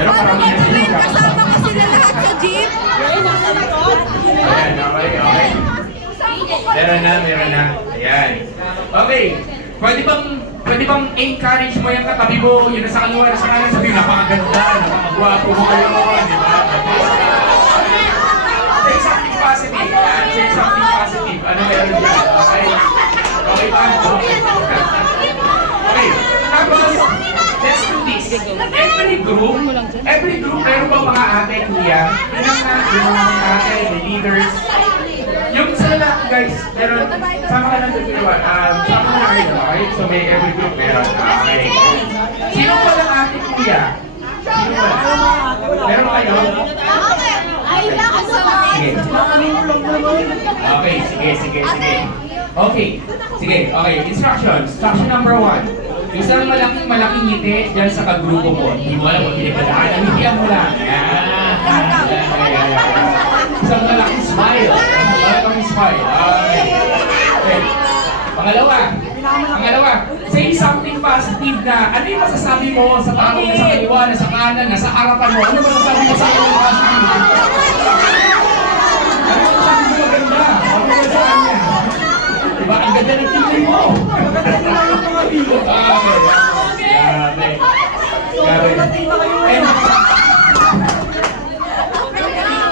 Pero Paano parang gagawin? Kasama ko sila lahat sa jeep. Ayan, okay. Meron na. Ayan. Okay. Pwede bang encourage mo yung katabi mo, yun na sa kaliwa, na sa kanan, sabi, napakaganda, napakagwapo mo kayo, di ba? Say something positive. Yan. Say something positive. Ano meron dyan? Okay? Okay ba? Okay. Tapos, let's do this. Every group, meron ba mga ate, kuya? Yung mga ate, the leaders. Yung sa lalaki, guys, meron, sama ka lang dito, sama ka lang kayo, okay? So may every group meron. Okay. Sino ba lang ate, kuya? Sino ba? Meron kayo? Sige. Okay. Instruction number 1. Isang malaking ngiti dyan sa kagrupo mo. Hindi mo alam kung pinagdadaan. Ngitian mo lang. Isang malaking smile. Okay. Pangalawa. Say something positive na. Ano yung masasabi mo sa tao na sa kaliwa, na sa kanan, na sa harapan mo? Ano masasabi mo sa kanya positive? Ano masasabi mo maganda? Ano sa kanya? Diba? Ang ganda ng tingin mo.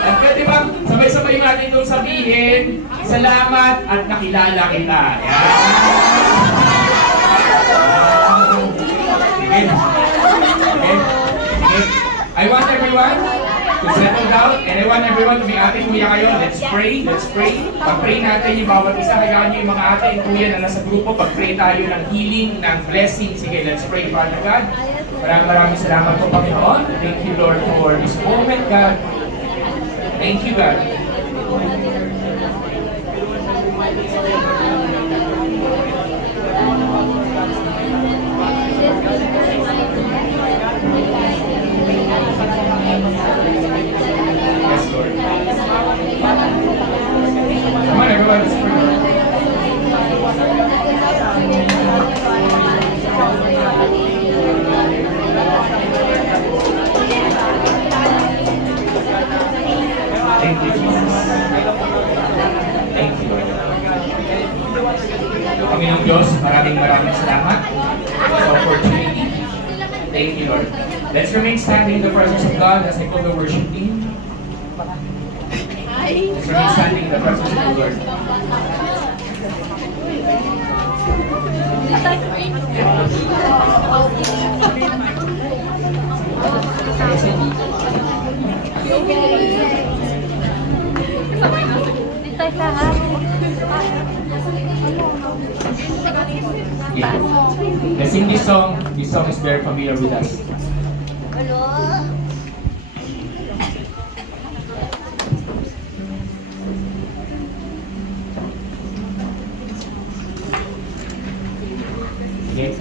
At pwede bang sabay-sabay natin itong sabihin, salamat at nakilala kita. Sige. I want everyone to settle down and I want everyone to be ate kuya kayo. Let's pray. Pag-pray natin yung bawat isa. Hayaan nyo yung mga ate and kuya na nasa grupo. Pag-pray tayo ng healing, ng blessing. Sige, let's pray, Father God. Maraming salamat po, Panginoon. Thank you, Lord, for this moment, God. Thank you, God. Yes, Lord. Come on, everyone, let's pray. Thank you, Jesus. Thank you, Lord. Panginoong Diyos, maraming salamat sa opportunity. Thank you, Lord. Let's remain standing in the presence of God as I call the worship team. Let's remain standing in the presence of the Lord. Let's sing this song. This song is very familiar with us. Okay?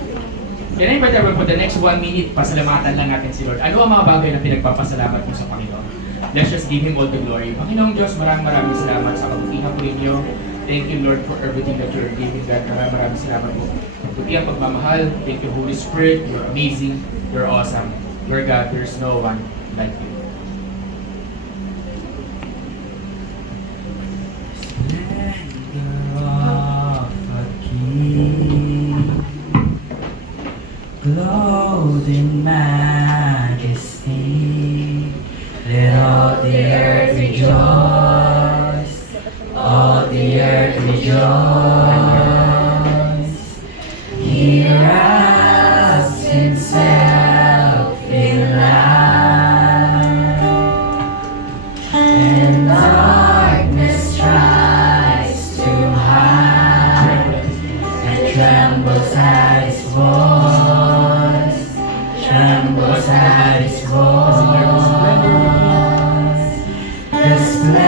Can I invite everyone for the next 1 minute, pasalamatan lang natin si Lord. Ano ang mga bagay na pinagpapasalamat mo sa Panginoon? Let's just give Him all the glory. Panginoong Diyos, maraming salamat sa kabutihan po ninyo. Thank you, Lord, for everything that you're giving, God. Maraming salamat po. Pagputihan, pagmamahal. Thank you, Holy Spirit. You're amazing. You're awesome. Lord God, there's no one like you. Clothed in majesty, let all the earth rejoice, all the earth rejoice. He wraps himself in light, and darkness tries to hide, and trembles at his voice. Trembles at his voice. The splendor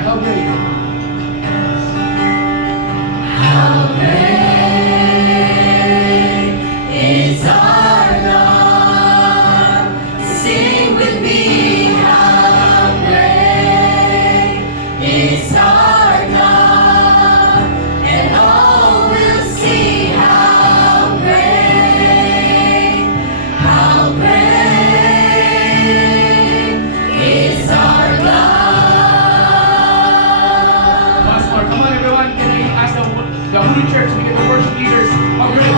together. How great. How great is our God? Sing with me. How great is our God? And all will see how great is our God. Once more. Come on, everyone. Can I ask the whole church, we get the worship leaders. How great.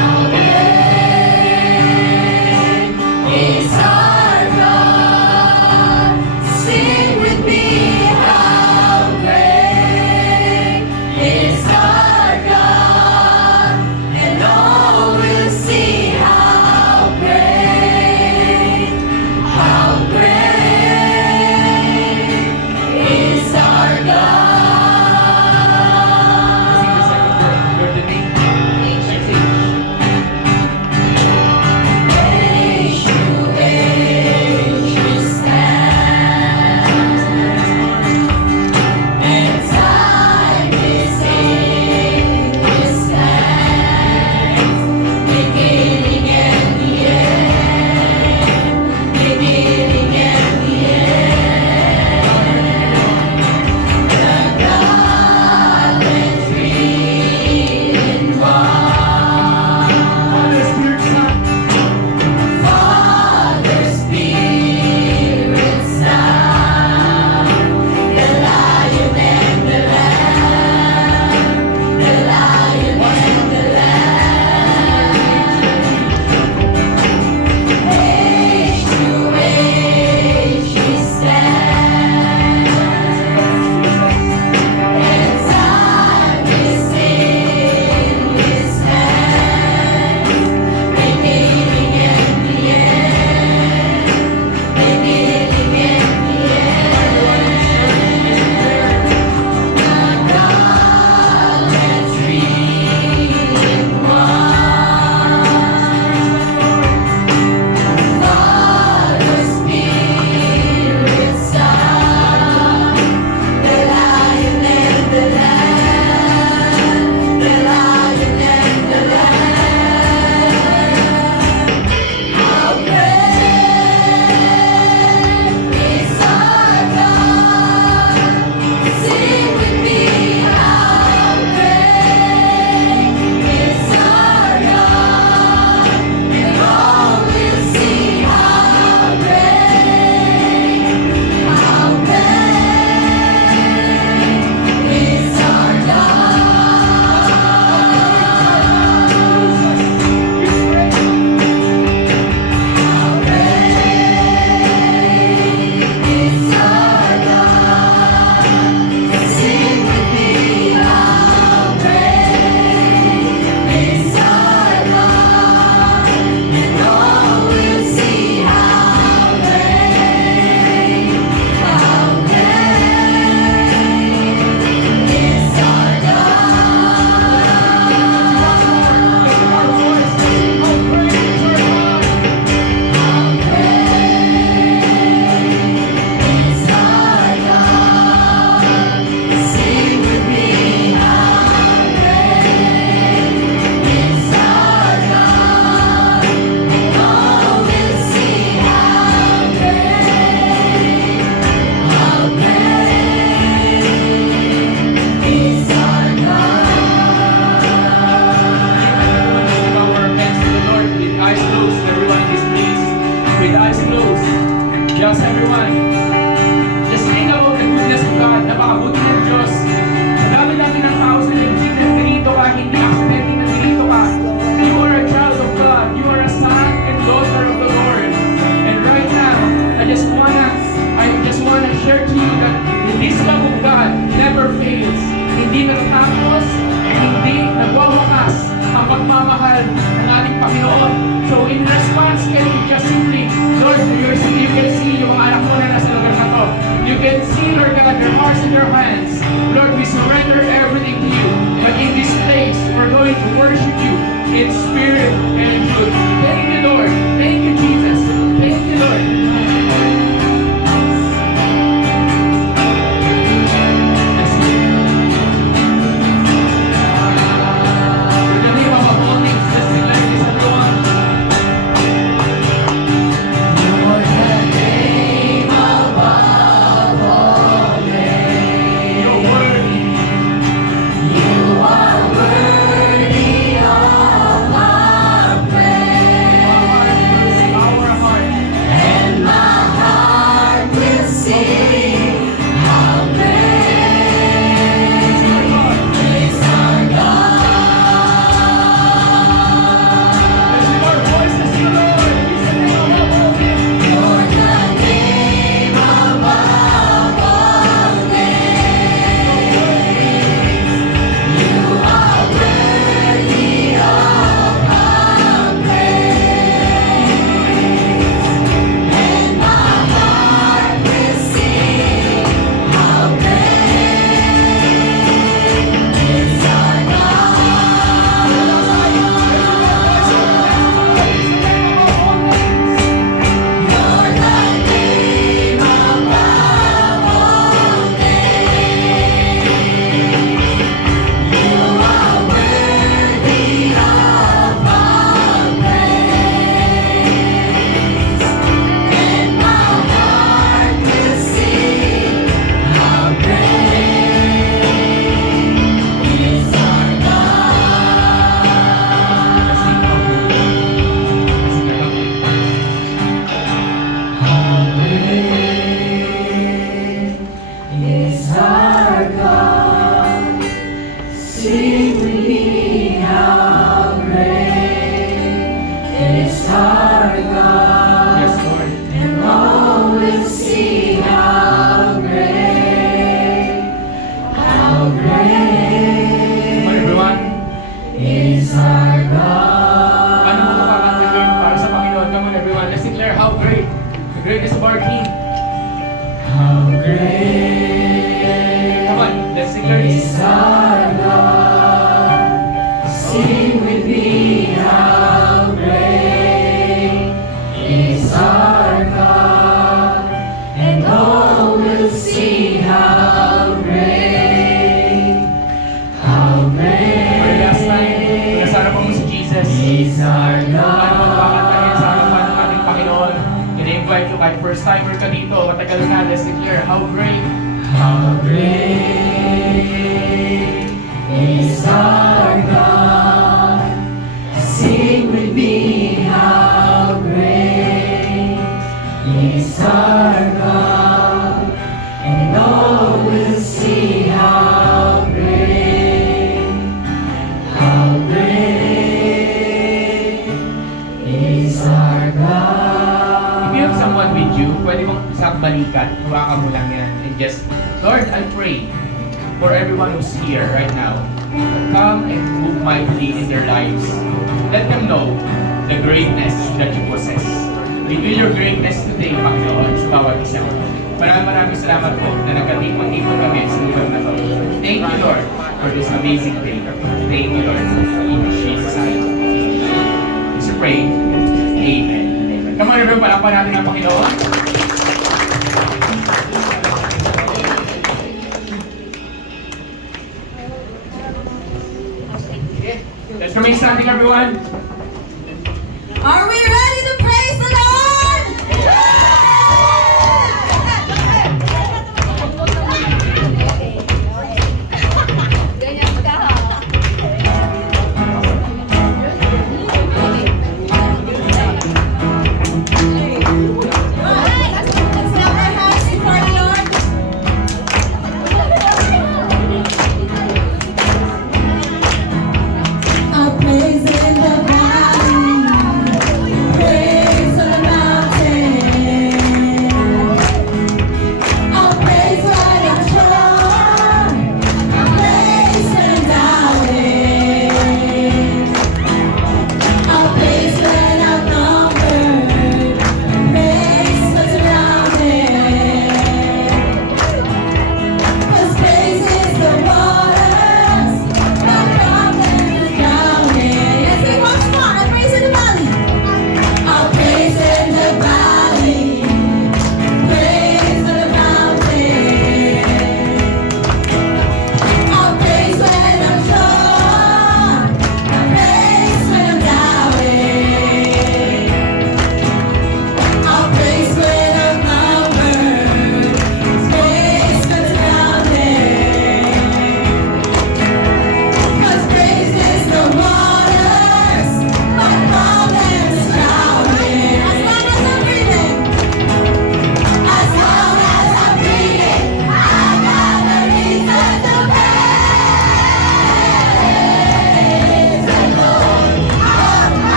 Is our God. Sing with me. How great is our God. And all will see how great is our God. Sing the second word. Lord, the name. Sing. Age to age we stand, and time is in His hands. Beginning and the end, beginning and the end. The godless three in one. Father, Spirit, Son. Father, Spirit, Son, the Lion and the Lamb, the Lion and the Lamb. Age to age we stand, and time is in His hands. Beginning and the end, beginning and the end. The godless three in one. Father, Spirit, Son, the Lion and the Lamb, the Lion and the Lamb. How great is our God? Sing with me. How great is our God? And all will see how great is our God. Sing with me. How great is our God? And all will see how great is our is our God. Sing with me. How great is our God? And all will see how great is our God. Everyone, lift our hands to the Lord with eyes closed. Everyone, please, with eyes closed. Yes, everyone. Just think about the goodness of God. Napakabuti ng Diyos. Madami-dami ng tao sa lingkod na pinito ka, hindi aksidente na pinito ka. You are a child of God. You are a son and daughter of the Lord. And right now, I just wanna share to you that this love of God never fails. Hindi natatapos, hindi nagwawakas ang pagmamahal ng ating Panginoon. So in response, can you just simply, Lord, you can see yung mga anak mo na nasa lugar na to. You can see, Lord God, their hearts in your hands. how great. The greatness of our King. How great Come on, let's sing lyrics. is our God. Sing with me, how great is our God. And all will see how great, how For the last time, great pinasarap mo si Jesus. is our Paano mo napakantahin sa God. harapan ng ating Panginoon? Ina-invite you kahit first timer ka dito, matagal na, let's declare how great. How great is our God. Sing with me, how great is our God. And all will see how great is our God. If you have someone with you, pwede mong isang balikat, hawakan mo lang yan, and just, Lord, I pray for everyone who's here right now. Come and move mightily in their lives. Let them know the greatness that you possess. Reveal your greatness today, Panginoon, sa bawat isa. Maraming salamat po na nagkatipon-tipon kami sa lugar na to. Thank you, Lord, for this amazing day. Thank you, Lord. In Jesus' name. Let's pray. Amen. Amen. Come on, everyone, palakpan natin ang Panginoon. Let's remain standing, everyone. Are we ready to praise the Lord? Ganyan ka. Let's clap our hands before the Lord. Our praise in the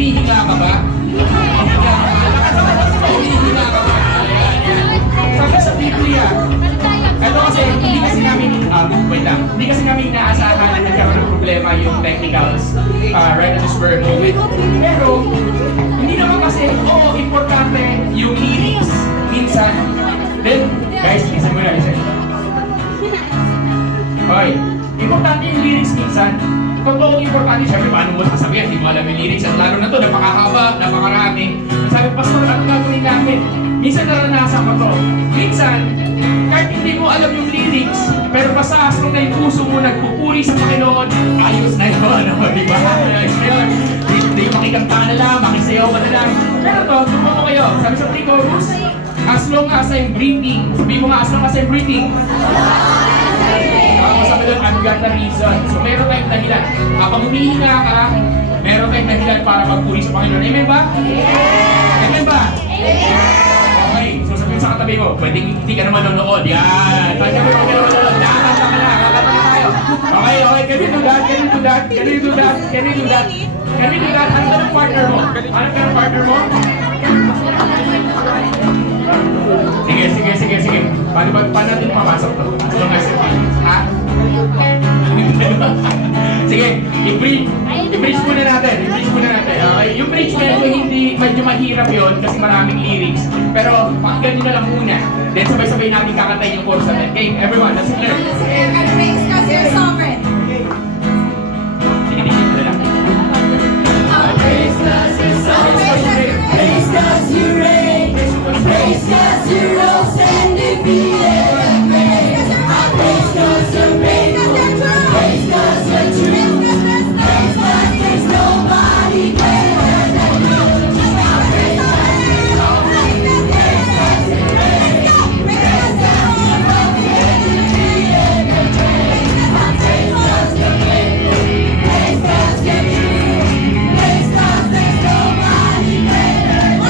Humihinga ka ba? Humihinga ka. Humihinga ka ba? Ayan. Sabi sa Biblia, ito kasi, hindi kasi namin, wait lang, hindi kasi namin inaasahan na nagkaroon ng problema yung technicals right at this very moment. Pero, hindi naman kasi, importante yung lyrics minsan. Then, guys, listen mo na, listen. Okay, importante yung lyrics minsan. Totoo importante, syempre paano mo sasabihin, hindi mo alam yung lyrics at lalo na to, napakahaba, napakarami. Sabi, Pastor, ano gagawin namin? Minsan naranasan ko to. Minsan, kahit hindi mo alam yung lyrics, pero basta asong na yung puso mo nagpupuri sa Panginoon, ayos na yun, ano, di ba? Ayos na yun. Hindi makikanta na lang, makisayaw ka na lang. Pero to, tumo mo kayo. Sabi sa pre-chorus, as long as I'm breathing. Sabi mo nga, as long as I'm breathing. Sabi doon, I've got a reason. So meron tayong dahilan. Kapag humihinga ka, meron tayong dahilan para magpuri sa Panginoon. Amen ba? Amen ba? Okay, so sabihin sa katabi mo, pwedeng hindi ka naman nanonood. Yan! Pwede ka naman nanonood. Kakanta ka na, kakanta na tayo. Okay, can we do that? Can we do that? Can we do that? Can we do that? Can we do that? Ano ka ng partner mo? Ano ka ng partner mo? Sige. Paano natin papasok to? As long as ha? Sige, i-bridge muna natin. Okay, yung bridge medyo mahirap yun kasi maraming lyrics. Pero pakinggan nyo na lang muna. Then sabay-sabay natin kakantayin yung chorus natin. Okay, everyone, let's learn. And praise God, you're sovereign. Sige, na lang. Praise God, you're sovereign. Praise God, you reign. Praise God, you rose and defeated the grave. Praise God, you're reign. Praise God, you're true. Praise God, there's nobody greater than you. Praise God, you're sovereign. Praise God, you reign. Praise God, you rose and defeated the grave. Praise God, you're reign. Praise God, you're true. Praise God, there's nobody greater than you.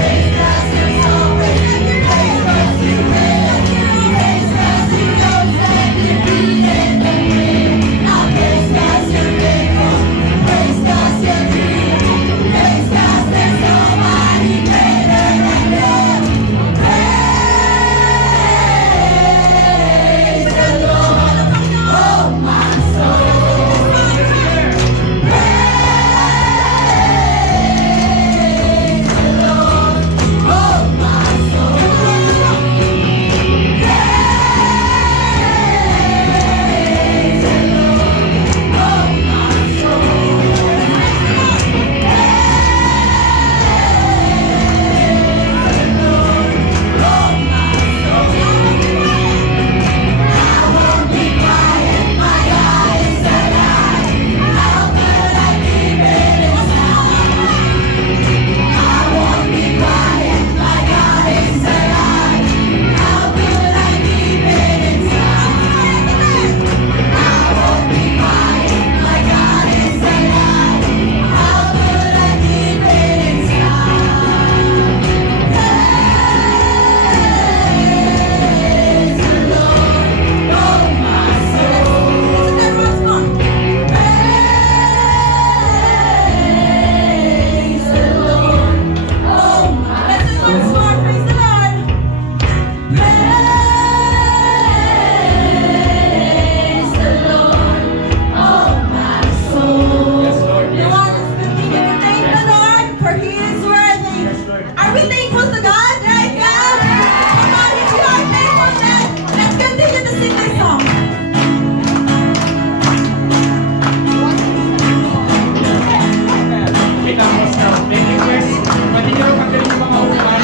Praise God, you're sovereign. Praise God, you reign. Praise God, you rose and defeated the grave. Praise God, you're faithful. Praise God, you're true. Praise God, there's nobody greater than you. Praise the Lord, oh my soul. Praise the Lord, oh my soul. Praise the Lord, oh my Yes, Lord. You want us to continue to thank the Lord for He is worthy. Yes, Lord. Are we thankful to God right now? Come on, if you are thankful, then let's continue to sing this song. Wait lang, boss na. Thank you, guys. Pwede nyo pagkain yung mga upan.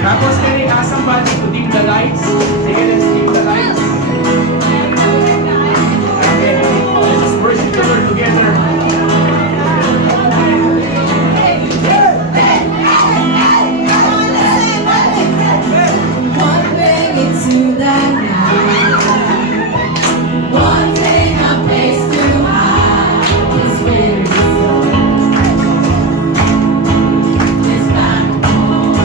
Tapos can I ask somebody to dim the lights? Sige, let's dim the lights. Okay, let's worship the Lord together. One thing into that night. One thing I place too high is where it's this battle.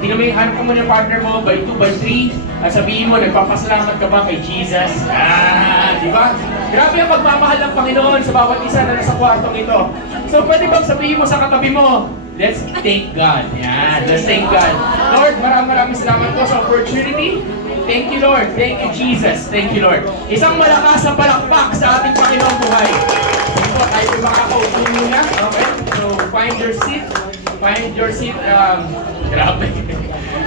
tingnan mo yung hanap mo ng partner mo by 2, by 3, at sabihin mo, nagpapasalamat ka ba kay Jesus? Di ba? Grabe ang pagmamahal ng Panginoon sa bawat isa na nasa kwartong ito. So pwede bang sabihin mo sa katabi mo, let's thank God. Yan, let's thank God. Lord, maraming salamat po sa opportunity. Thank you, Lord. Thank you, Jesus. Thank you, Lord. Isang malakas na palakpak sa ating Panginoong buhay. Sige po, tayo po makakaupo muna. Okay? So, find your seat. Find your seat. Grabe.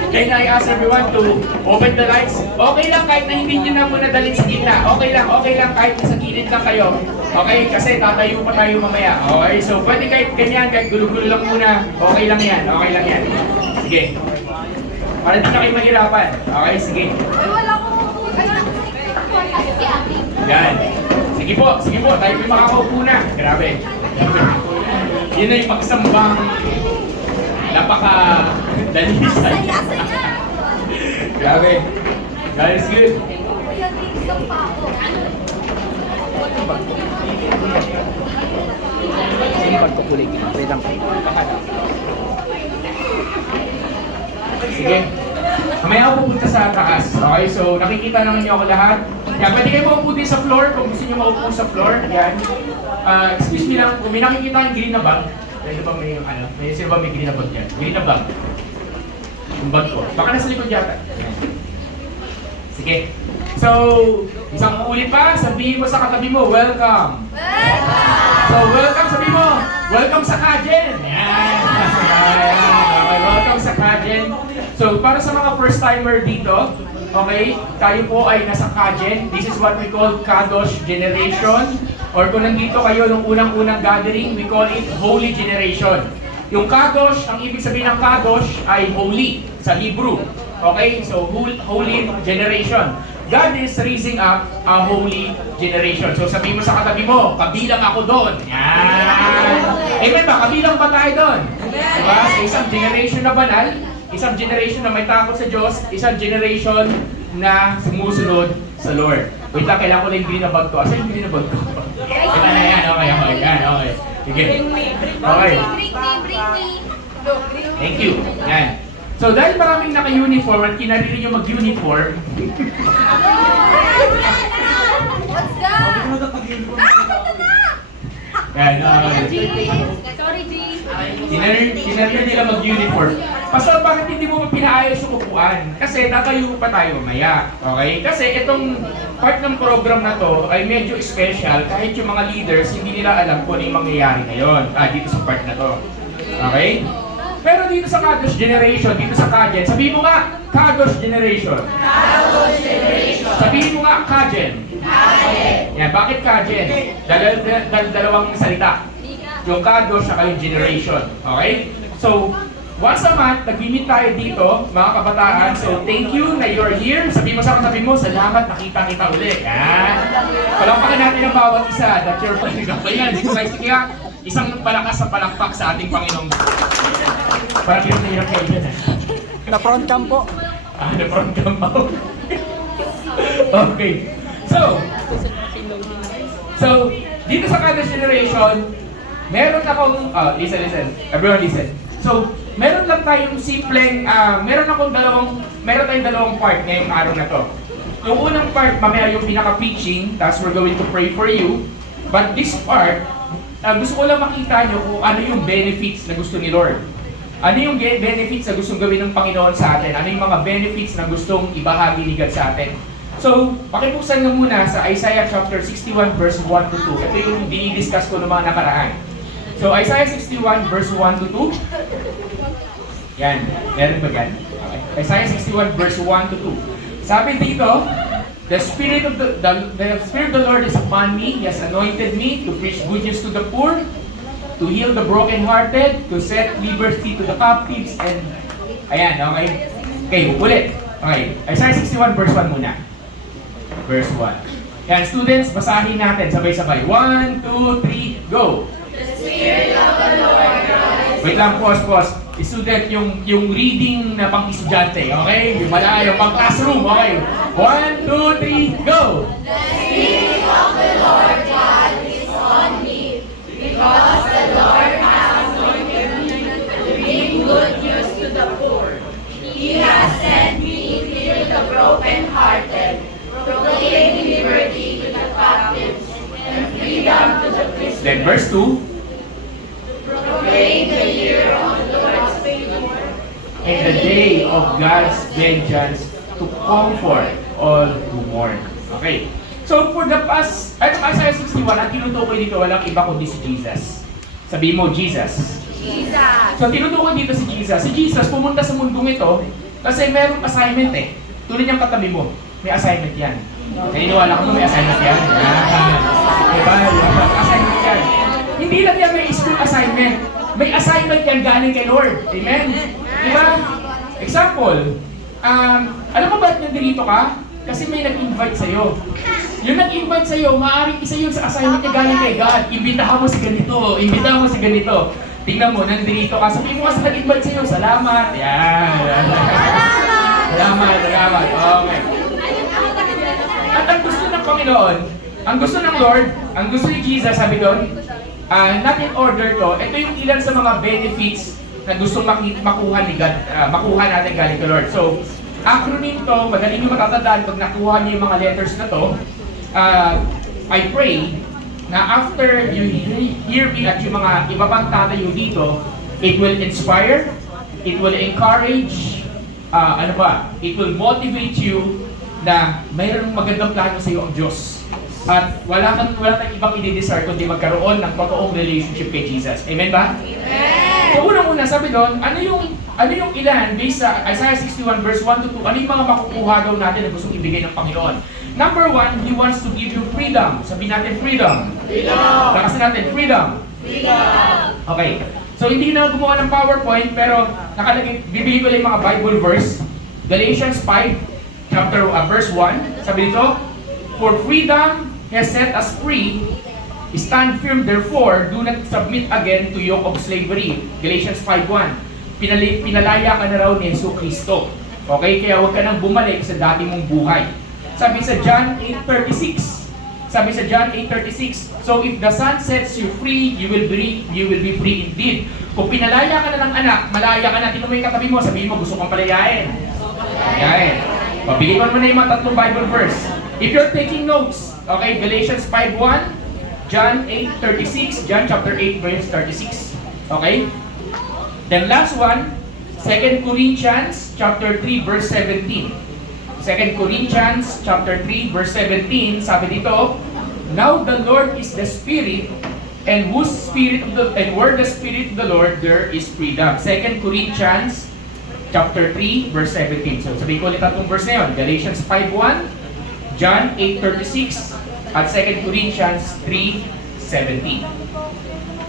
Can I ask everyone to open the lights? Okay lang kahit na hindi nyo na muna dalhin sa gitna. Okay lang kahit nasa gilid lang kayo. Okay, kasi tatayo pa tayo mamaya. Okay, so pwede kahit ganyan, kahit gulo-gulo lang muna. Okay lang yan. Sige. Para di na kayo mahirapan. Okay, sige. Wala ko kasi si ate. Yan. Sige po. Tayo po makakaupo na. Grabe. Yun na yung pagsambang napaka-dalisay. Saya. Grabe. God is good. Kuya, isang pa ako. Sino pagkukulit? Wait lang. Sige. Mamaya ako pupunta sa taas. Okay, so nakikita naman niyo ako lahat. Yan, pwede kayo maupo din sa floor kung gusto niyo maupo sa floor. Yan. Excuse me lang, kung may nakikita yung green na bag. Sino ba may sino ba may green na bag yan? Green na bag. Yung bag ko. Baka nasa likod yata. Sige. So, isang ulit pa, sabihin mo sa katabi mo, welcome. So, welcome, sabihin mo, welcome sa Kajen. Yan. Okay, welcome sa Kajen. So, para sa mga first-timer dito, okay, tayo po ay nasa Kajen. This is what we call Kadosh Generation. Or kung nandito kayo nung unang-unang gathering, we call it Holy Generation. Yung Kadosh, ang ibig sabihin ng Kadosh ay holy sa Hebrew. Okay, so Holy Generation. God is raising up a holy generation. So sabihin mo sa katabi mo, kabilang ako doon. Yan. Amen ba? Kabilang ba tayo doon? Diba? So isang generation na banal, isang generation na may takot sa Diyos, isang generation na sumusunod sa Lord. Wait lang, kailangan ko lang yung green na bag ko. Asa yung green na bag ko? Ito na yan, okay. Yan, okay. Sige. Okay. Thank you. Yan. So dahil maraming naka-uniform at kinarili nyo mag-uniform, Let's go! yan, Sorry, G. kinarili nila mag-uniform. Pastor, bakit hindi mo pinaayos yung upuan? Kasi tatayo pa tayo mamaya. Okay? Kasi itong part ng program na to ay medyo special kahit yung mga leaders hindi nila alam kung ano yung mangyayari ngayon dito sa part na to. Okay? Pero dito sa Kadosh Generation, dito sa Kajen, sabihin mo nga, Kadosh Generation. Kadosh Generation. Sabihin mo nga, Kajen. Kajen. Yan, bakit Kajen? Dalawang salita. Yung Kadosh at yung Generation. Okay? So, once a month, nag-meet tayo dito, mga kabataan. So, thank you na you're here. Sabihin mo sa katabi mo, salamat, nakita kita ulit. Yan. Palampakan natin ang bawat isa that you're playing. Yan, dito guys, kaya isang palakas sa palakpak sa ating Panginoong. Parang hirap kayo dyan. Na-front cam po. Na-front cam po. Okay. So, dito sa Kadosh Generation, meron akong, listen. Everyone listen. So, meron lang tayong simpleng, meron tayong dalawang part ngayong araw na to. Yung unang part, mamaya yung pinaka-preaching, tapos we're going to pray for you. But this part, gusto ko lang makita nyo kung ano yung benefits na gusto ni Lord. Ano yung benefits na gustong gawin ng Panginoon sa atin? Ano yung mga benefits na gustong ibahagi ni God sa atin? So, pakipusan nga muna sa Isaiah chapter 61 verse 1 to 2. Ito yung dinidiscuss ko ng mga nakaraan. So, Isaiah 61 verse 1 to 2. Yan. Meron ba yan? Okay. Isaiah 61 verse 1 to 2. Sabi dito, the Spirit of the Lord is upon me. He has anointed me to preach good news to the poor, to heal the brokenhearted, to set liberty to the captives, and ayan, okay? Okay, ulit. Okay, Isaiah 61 verse 1 muna. Verse 1. Yan, students, basahin natin sabay-sabay. 1, 2, 3, go! The Spirit of the Lord is. Wait lang, pause. Student, yung reading na pang-estudyante, okay? Yung malayo, pang-classroom, okay? 1, 2, 3, go! The Spirit of the Lord God is on me, because the Lord has anointed me to bring good news to the poor. He has sent me to heal the brokenhearted, proclaim liberty to the captives, and freedom to the prisoners. Then verse 2, Proclaim the year of the Lord's favor. and the day of God's vengeance to comfort all who mourn. Okay. So for the past, Isaiah 61, ang tinutukoy dito walang iba kundi si Jesus. Sabihin mo, Jesus. Jesus. So tinutukoy dito si Jesus. Si Jesus pumunta sa mundong ito kasi merong assignment eh. Tulad niyang katabi mo, may assignment yan. Naniniwala ka mo may assignment yan? Diba? Assignment yan. Hindi lang yan may school assignment. May assignment yan galing kay Lord. Amen? Diba? Example, alam mo ba't nandito ka? Kasi may nag-invite sa'yo. Yung nag-invite sa'yo, maaaring isa yun sa assignment niya galing kay God. Imbitahan mo si ganito, imbitahan mo si ganito. Tingnan mo, nandito ka. Sabihin mo kasi nag-invite sa'yo, salamat. Yan. Salamat. Okay. At ang gusto ng Panginoon, ang gusto ng Lord, ang gusto ni Jesus, sabi doon, not in order to, ito yung ilan sa mga benefits na gustong makuha ni God, makuha natin galing kay Lord. So, acronym to, madaling nyo matatandaan pag nakuha niyo yung mga letters na to. I pray na after you hear me at yung mga iba pang tatayo dito, it will inspire, it will encourage, it will motivate you na mayroong magandang plano sa iyo ang Diyos. At wala tayong ibang i-desire kundi magkaroon ng totoong relationship kay Jesus. Amen ba? Amen. So unang-una sabi doon, ano yung ilan based sa Isaiah 61 verse 1 to 2, ano yung mga makukuha daw natin na gustong ibigay ng Panginoon? Number 1, He wants to give you freedom. Sabi natin freedom. Freedom. Lakasan natin, freedom. Freedom. Okay. So hindi na gumawa ng PowerPoint pero nakalagay, bibili ko lang yung mga Bible verse. Galatians 5, verse 1. Sabi dito, for freedom He has set us free. Stand firm therefore, do not submit again to yoke of slavery. Galatians 5:1. Pinalaya ka na raw ni Yesu Kristo. Okay? Kaya huwag ka nang bumalik sa dati mong buhay. Sabi sa John 8:36. So if the Son sets you free, you will be free indeed. Kung pinalaya ka na ng anak, malaya ka na. Tingnan mo yung katabi mo, sabihin mo gusto kong palayain. Palayain. Pabiligan mo na yung mga tatlong Bible verse. If you're taking notes, okay, Galatians 5:1, John 8:36, John chapter 8 verse 36. Okay? Then last one, 2 Corinthians chapter 3 verse 17. 2 Corinthians chapter 3 verse 17, sabi dito, now the Lord is the Spirit, and where the Spirit of the Lord, there is freedom. 2 Corinthians chapter 3 verse 17. So sabihin ko ulit tatlong verse na yun. Galatians 5:1, John 8:36, at 2 Corinthians 3:17.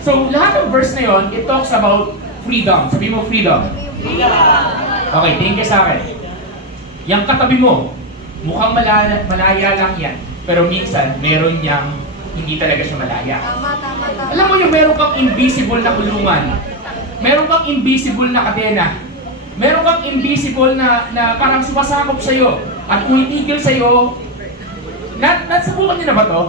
So lahat ng verse na yun, it talks about freedom. Sabi mo freedom. Okay, tingin ka sa akin. Yang katabi mo, mukhang malaya lang yan. Pero minsan, meron niyang hindi talaga siya malaya. Alam mo yung meron kang invisible na kulungan. Meron kang invisible na kadena. Meron kang invisible na parang sumasakop sa'yo. At kung itigil sa'yo, nasubukan niyo na ba to?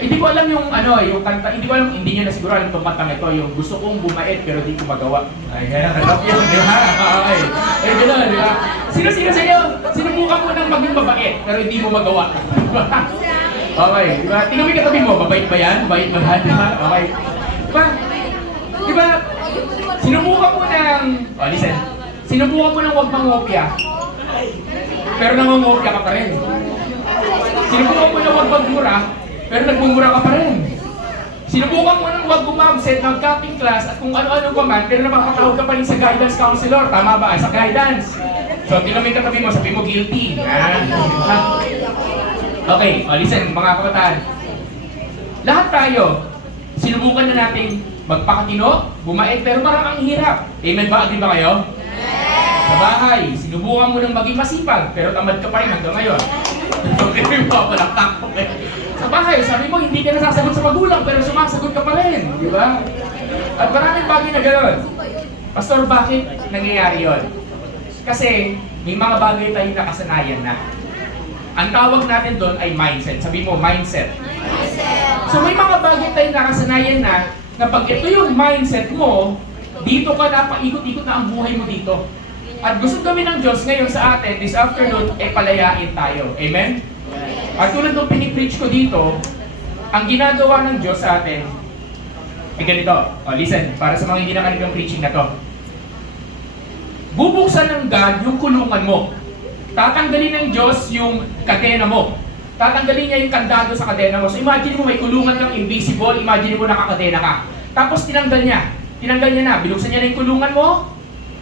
Hindi ko alam yung yung kanta, hindi niyo na siguro alam itong kantang ito, yung gusto kong bumait pero di ko magawa. Ay, kaya hanap yun, di ba? Okay. Eh, gano'n, di ba? Sino sa inyo, sinubukan mo nang maging mabait pero hindi mo magawa. Okay, di ba? Tingnan mo yung katabi mo, mabait ba yan? Bait ba yan? Di ba? Okay. Di ba? Sinubukan mo nang, listen, sinubukan mo nang huwag mangopya. Pero nangongopya ka pa rin. Sinubukan mo nang huwag magmura, pero nagmumura ka pa rin. Sinubukan mo nang huwag gumabsent ng cutting class at kung ano-ano pa man, pero napapatawag ka pa rin sa guidance counselor. Tama ba? Sa guidance. So, tinamay ka tabi mo, sabi mo guilty. Okay, listen, mga kabataan. Lahat tayo, sinubukan na natin magpakatino, bumait, pero parang ang hirap. Amen ba? Agree ba kayo? Sa bahay, sinubukan mo nang maging masipag, pero tamad ka pa rin hanggang ngayon. Sa bahay, sabi mo, hindi ka nasasagot sa magulang, pero sumasagot ka pa rin. Di ba? At maraming bagay na gano'n. Pastor, bakit nangyayari yon? Kasi may mga bagay tayong nakasanayan na. Ang tawag natin doon ay mindset. Sabi mo, mindset. So may mga bagay tayong nakasanayan na pag ito yung mindset mo, dito ka na, paikot-ikot na ang buhay mo dito. At gusto kami ng Diyos ngayon sa atin, this afternoon, palayain tayo. Amen? At tulad ng pinipreach ko dito, ang ginagawa ng Diyos sa atin, ganito. Listen, para sa mga hindi nakarinig ng preaching na to. Bubuksan ng God yung kulungan mo. Tatanggalin ng Diyos yung kadena mo. Tatanggalin niya yung kandado sa kadena mo. So imagine mo may kulungan kang invisible, imagine mo nakakadena ka. Tapos tinanggal niya. Tinanggal niya na. Binuksan niya na yung kulungan mo.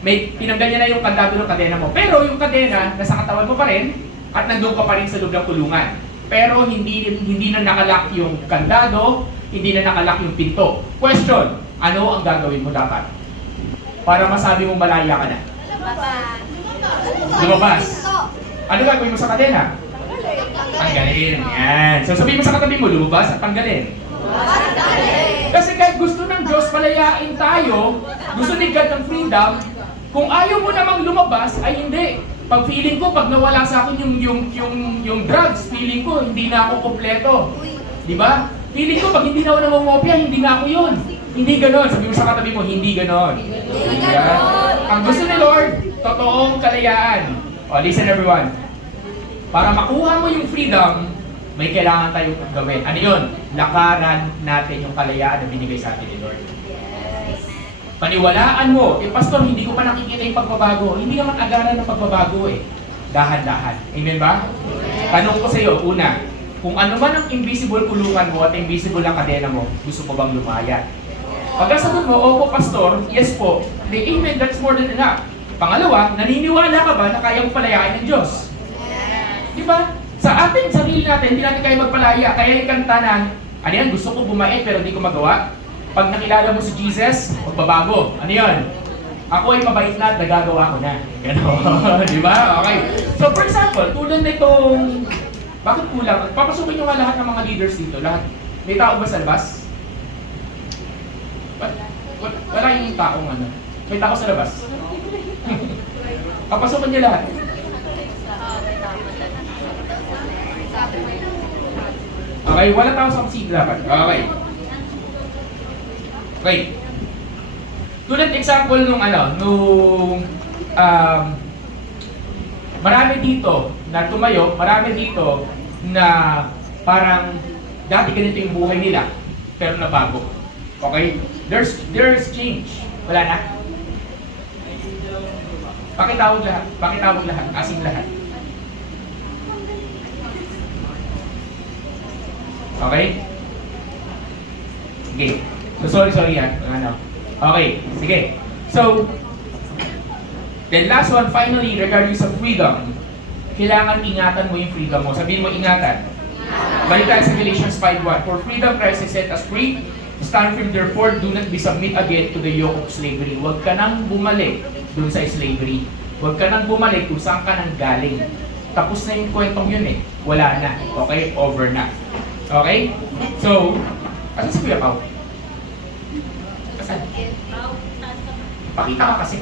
Tinanggal niya na yung kandado ng kadena mo. Pero yung kadena, nasa katawan mo pa rin at nandun ka pa rin sa loob ng kulungan. Pero hindi na nakalock yung kandado, hindi na nakalock yung pinto. Question, ano ang gagawin mo dapat? Para masabi mong malaya ka na. Lumabas. Ano gagawin mo sa kadena? Tanggalin. Yan. So sabihin mo sa katabi mo, lumabas at tanggalin. Kasi kahit gusto ng Diyos palayain tayo, gusto ni God ng freedom, kung ayaw mo namang lumabas, ay hindi. Pag feeling ko, pag nawala sa akin yung drugs, feeling ko, hindi na ako kompleto. Di ba? Feeling ko, pag hindi na ako nangongopya, hindi na ako yun. Hindi ganon. Sabi mo sa katabi mo, hindi ganon. Ang gusto ni Lord, totoong kalayaan. Listen everyone. Para makuha mo yung freedom, may kailangan tayong gawin. Ano yun? Lakaran natin yung kalayaan na binigay sa atin ni Lord. Paniwalaan mo, pastor, hindi ko pa nakikita yung pagbabago. Hindi naman agaran ng pagbabago Dahan-dahan. Amen ba? Tanong ko sa iyo, una, kung ano man ang invisible kulungan mo at invisible ang kadena mo, gusto mo bang lumaya? Pagkasagot mo, opo pastor, yes po. Amen, that's more than enough. Pangalawa, naniniwala ka ba na kaya mo palayain ng Diyos? Di ba? Sa ating sarili natin, hindi natin kaya magpalaya. Kaya yung kanta na, ano yan, gusto ko bumait pero hindi ko magawa. Pag nakilala mo si Jesus, magbabago. Ano yun? Ako ay mabait na at nagagawa ko na. Gano'n. Di ba? Okay. So for example, tulad nitong, bakit kulang? Papasukin nyo nga lahat ng mga leaders dito. Lahat. May tao ba sa labas? Wala yung taong ano. May tao sa labas. Papasukin nyo lahat. Okay, wala tao sa kusina dapat. Okay. Okay. Tulad example nung marami dito na tumayo, marami dito na parang dati ganito yung buhay nila, pero nabago. Okay? There's change. Wala na. Pakitawag lahat. Pakitawag lahat. Asing lahat. Okay? Okay. So, sorry yan. Okay. Sige. So, then last one, finally, regarding sa freedom, kailangan ingatan mo yung freedom mo. Sabihin mo, ingatan. Balik tayo sa Galatians 5:1. For freedom Christ has set us free. Stand firm therefore, do not be submit again to the yoke of slavery. Huwag ka nang bumalik dun sa slavery. Huwag ka nang bumalik kung saan ka nang galing. Tapos na yung kwentong yun Wala na. Okay? Over na. Okay? So, asan si Kuya Pao? Asan? Pakita ka kasi.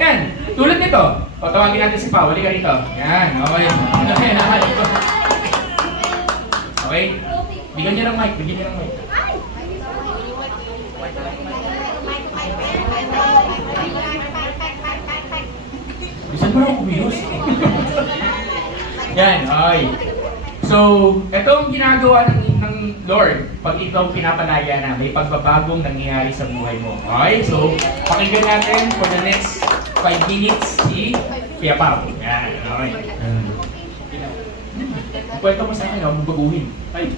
Yan. Tulad nito. Tawagin natin si Pao. Halika rito. Yan. Okay. Okay? Bigyan niya ng mic. Bigyan niya ng mic. Bisan mo lang kumilos. Yan. Okay. So, ito ang ginagawa ng Lord pag ikaw pinapalaya na, may pagbabagong nangyayari sa buhay mo. Okay? So, pakinggan natin for the next 5 minutes si Kuya Pao. Yan. Okay. Kwento mo sa akin, huwag baguhin. Ay.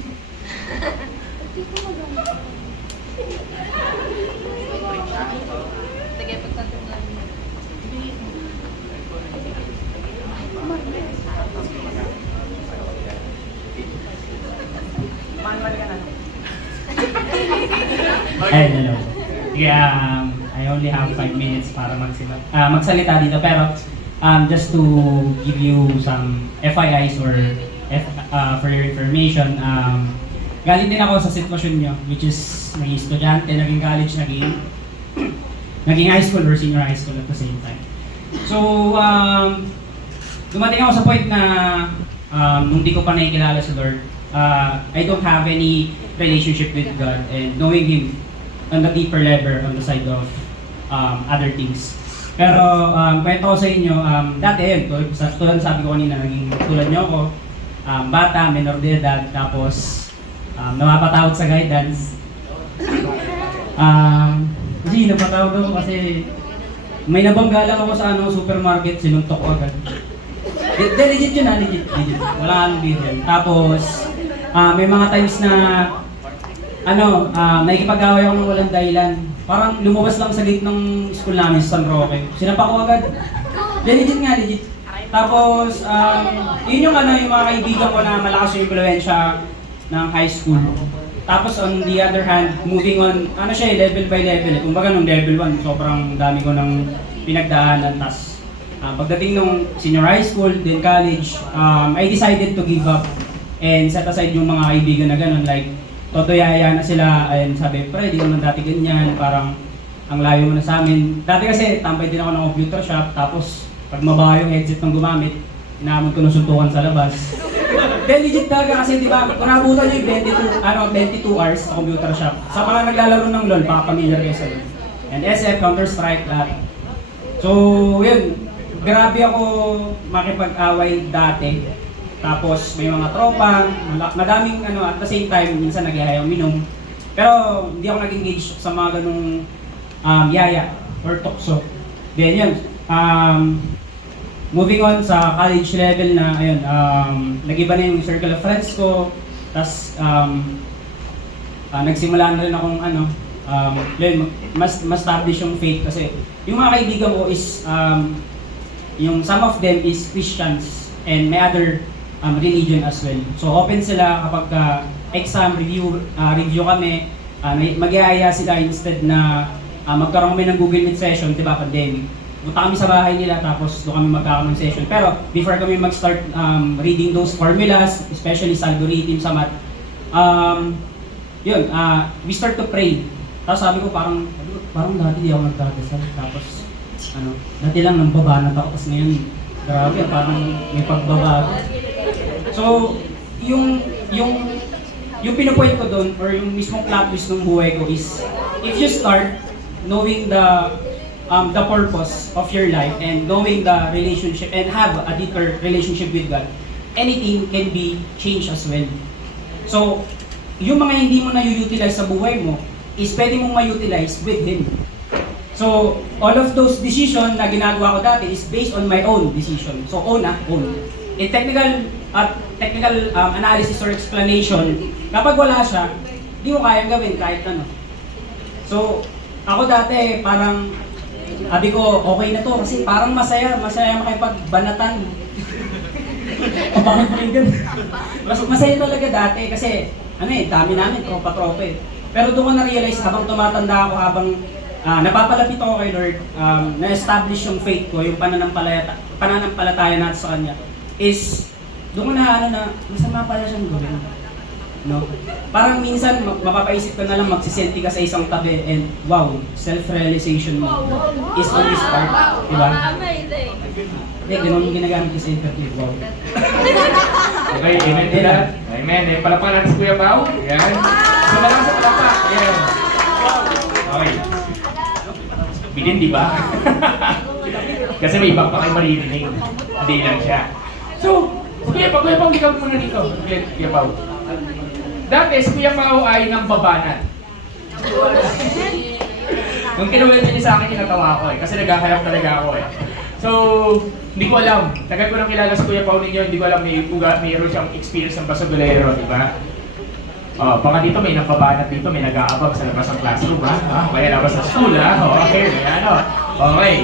Ay, hello. Yeah, I only have 5 minutes para magsalita dito. Pero just to give you some FYIs or for your information, galing din ako sa sitwasyon nyo, which is naging estudyante, naging college, naging high school or senior high school at the same time. So, dumating ako sa point na nung di ko pa nakikilala si Lord, I don't have any relationship with God and knowing Him on the deeper level on the side of other things. Pero kwento ko sa inyo, dati yun, tulad sabi ko kanina, naging tulad niyo ako, bata, menor de edad, tapos napapatawag sa guidance. Kasi napatawag ako kasi may nabangga lang ako sa supermarket, sinuntok ko agad. Legit yun legit. Wala anong biro yun. Tapos, may mga times na nakikipag-away ako ng walang dahilan. Parang lumabas lang sa gate ng school namin sa San Roque. Sinapa ko agad. Legit. Tapos, yun yung yung mga kaibigan ko na malakas yung impluwensya ng high school. Tapos on the other hand, moving on, level by level. Kumbaga nung level 1, sobrang dami ko ng pinagdaanan. Tapos, pagdating nung senior high school, then college, I decided to give up and set aside yung mga kaibigan na ganun. Like, totoyaya na sila, and sabi, pre, di naman dati ganyan, parang ang layo mo na sa amin. Dati kasi, tambay din ako ng computer shop, tapos pag mabaho yung headset ng gumamit, inaamon ko ng suntukan sa labas. Then legit talaga kasi di ba, kung nabutan nyo yung 22 hours sa computer shop, sa mga naglalaro ng LoL, baka familiar kayo sa LoL. And SF, Counter-Strike, lahat. So, yun, grabe ako makipag-away dati. Tapos may mga tropa, madaming at the same time, minsan nag-ihayaw minom. Pero hindi ako nag-engage sa mga ganung yaya or tukso. Then yun, moving on sa college level na, ayun, nag-iba na yung circle of friends ko. Tapos, nagsimula na rin akong yun, mas establish yung faith kasi yung mga kaibigan ko is, yung some of them is Christians and may other religion as well. So open sila kapag exam, review kami, mag-iaya sila instead na magkaroon kami ng Google Meet session, diba, pandemic. Punta kami sa bahay nila tapos doon kami magkakaroon ng session. Pero before kami mag-start reading those formulas, especially sa algorithm, sa math, we start to pray. Tapos sabi ko parang dati di ako nagdadasal. Tapos dati lang nang babanat ako, tapos ngayon, grabe, parang may pagbabago. So, yung pinupoint ko doon, or yung mismong plot twist ng buhay ko is, if you start knowing the purpose of your life and knowing the relationship and have a deeper relationship with God, anything can be changed as well. So, yung mga hindi mo na-utilize sa buhay mo, is pwede mong ma-utilize with Him. So, all of those decisions na ginagawa ko dati is based on my own decision. So, own. In technical analysis or explanation, kapag wala siya, di mo kayang gawin kahit ano. So, ako dati parang, sabi ko, okay na to kasi parang masaya makipagbanatan. O bakit pa rin ganun? Masaya talaga dati kasi, dami namin, tropa-tropa eh. Pero doon ko na-realize habang tumatanda ako, habang napapalapit ako kay Lord, na-establish yung faith ko, yung pananampalataya natin sa Kanya, is doon ko na masama pala siyang gawin. No? Parang minsan mapapaisip ka na lang magsisenti ka sa isang tabi and wow, self-realization mo is on this part. Diba? Hindi, ganun yung ginagamit ko sa interview. Wow. Okay, amen to that. Amen. Palapakan natin si Kuya Pao. Yan. Sumalang sa palapak. Yan. Okay. Bilin, di ba? Kasi may ibang pa kayo maririnig. Hindi lang siya. So, Kuya Pao, hindi ka muna dito. Kuya Pao. Dati, si Kuya Pao ay nang babanat. Nung kinuwento niya sa akin, kinatawa ko eh. Kasi naghaharap talaga ako eh. So, hindi ko alam. Tagal ko nang kilala sa Kuya Pao ninyo, hindi ko alam mayroon siyang experience ng basagulero, di ba? Baka dito may napabanat dito, may nag-aabag sa labas ng classroom, ha? Kaya labas sa school, ha? Okay, Okay.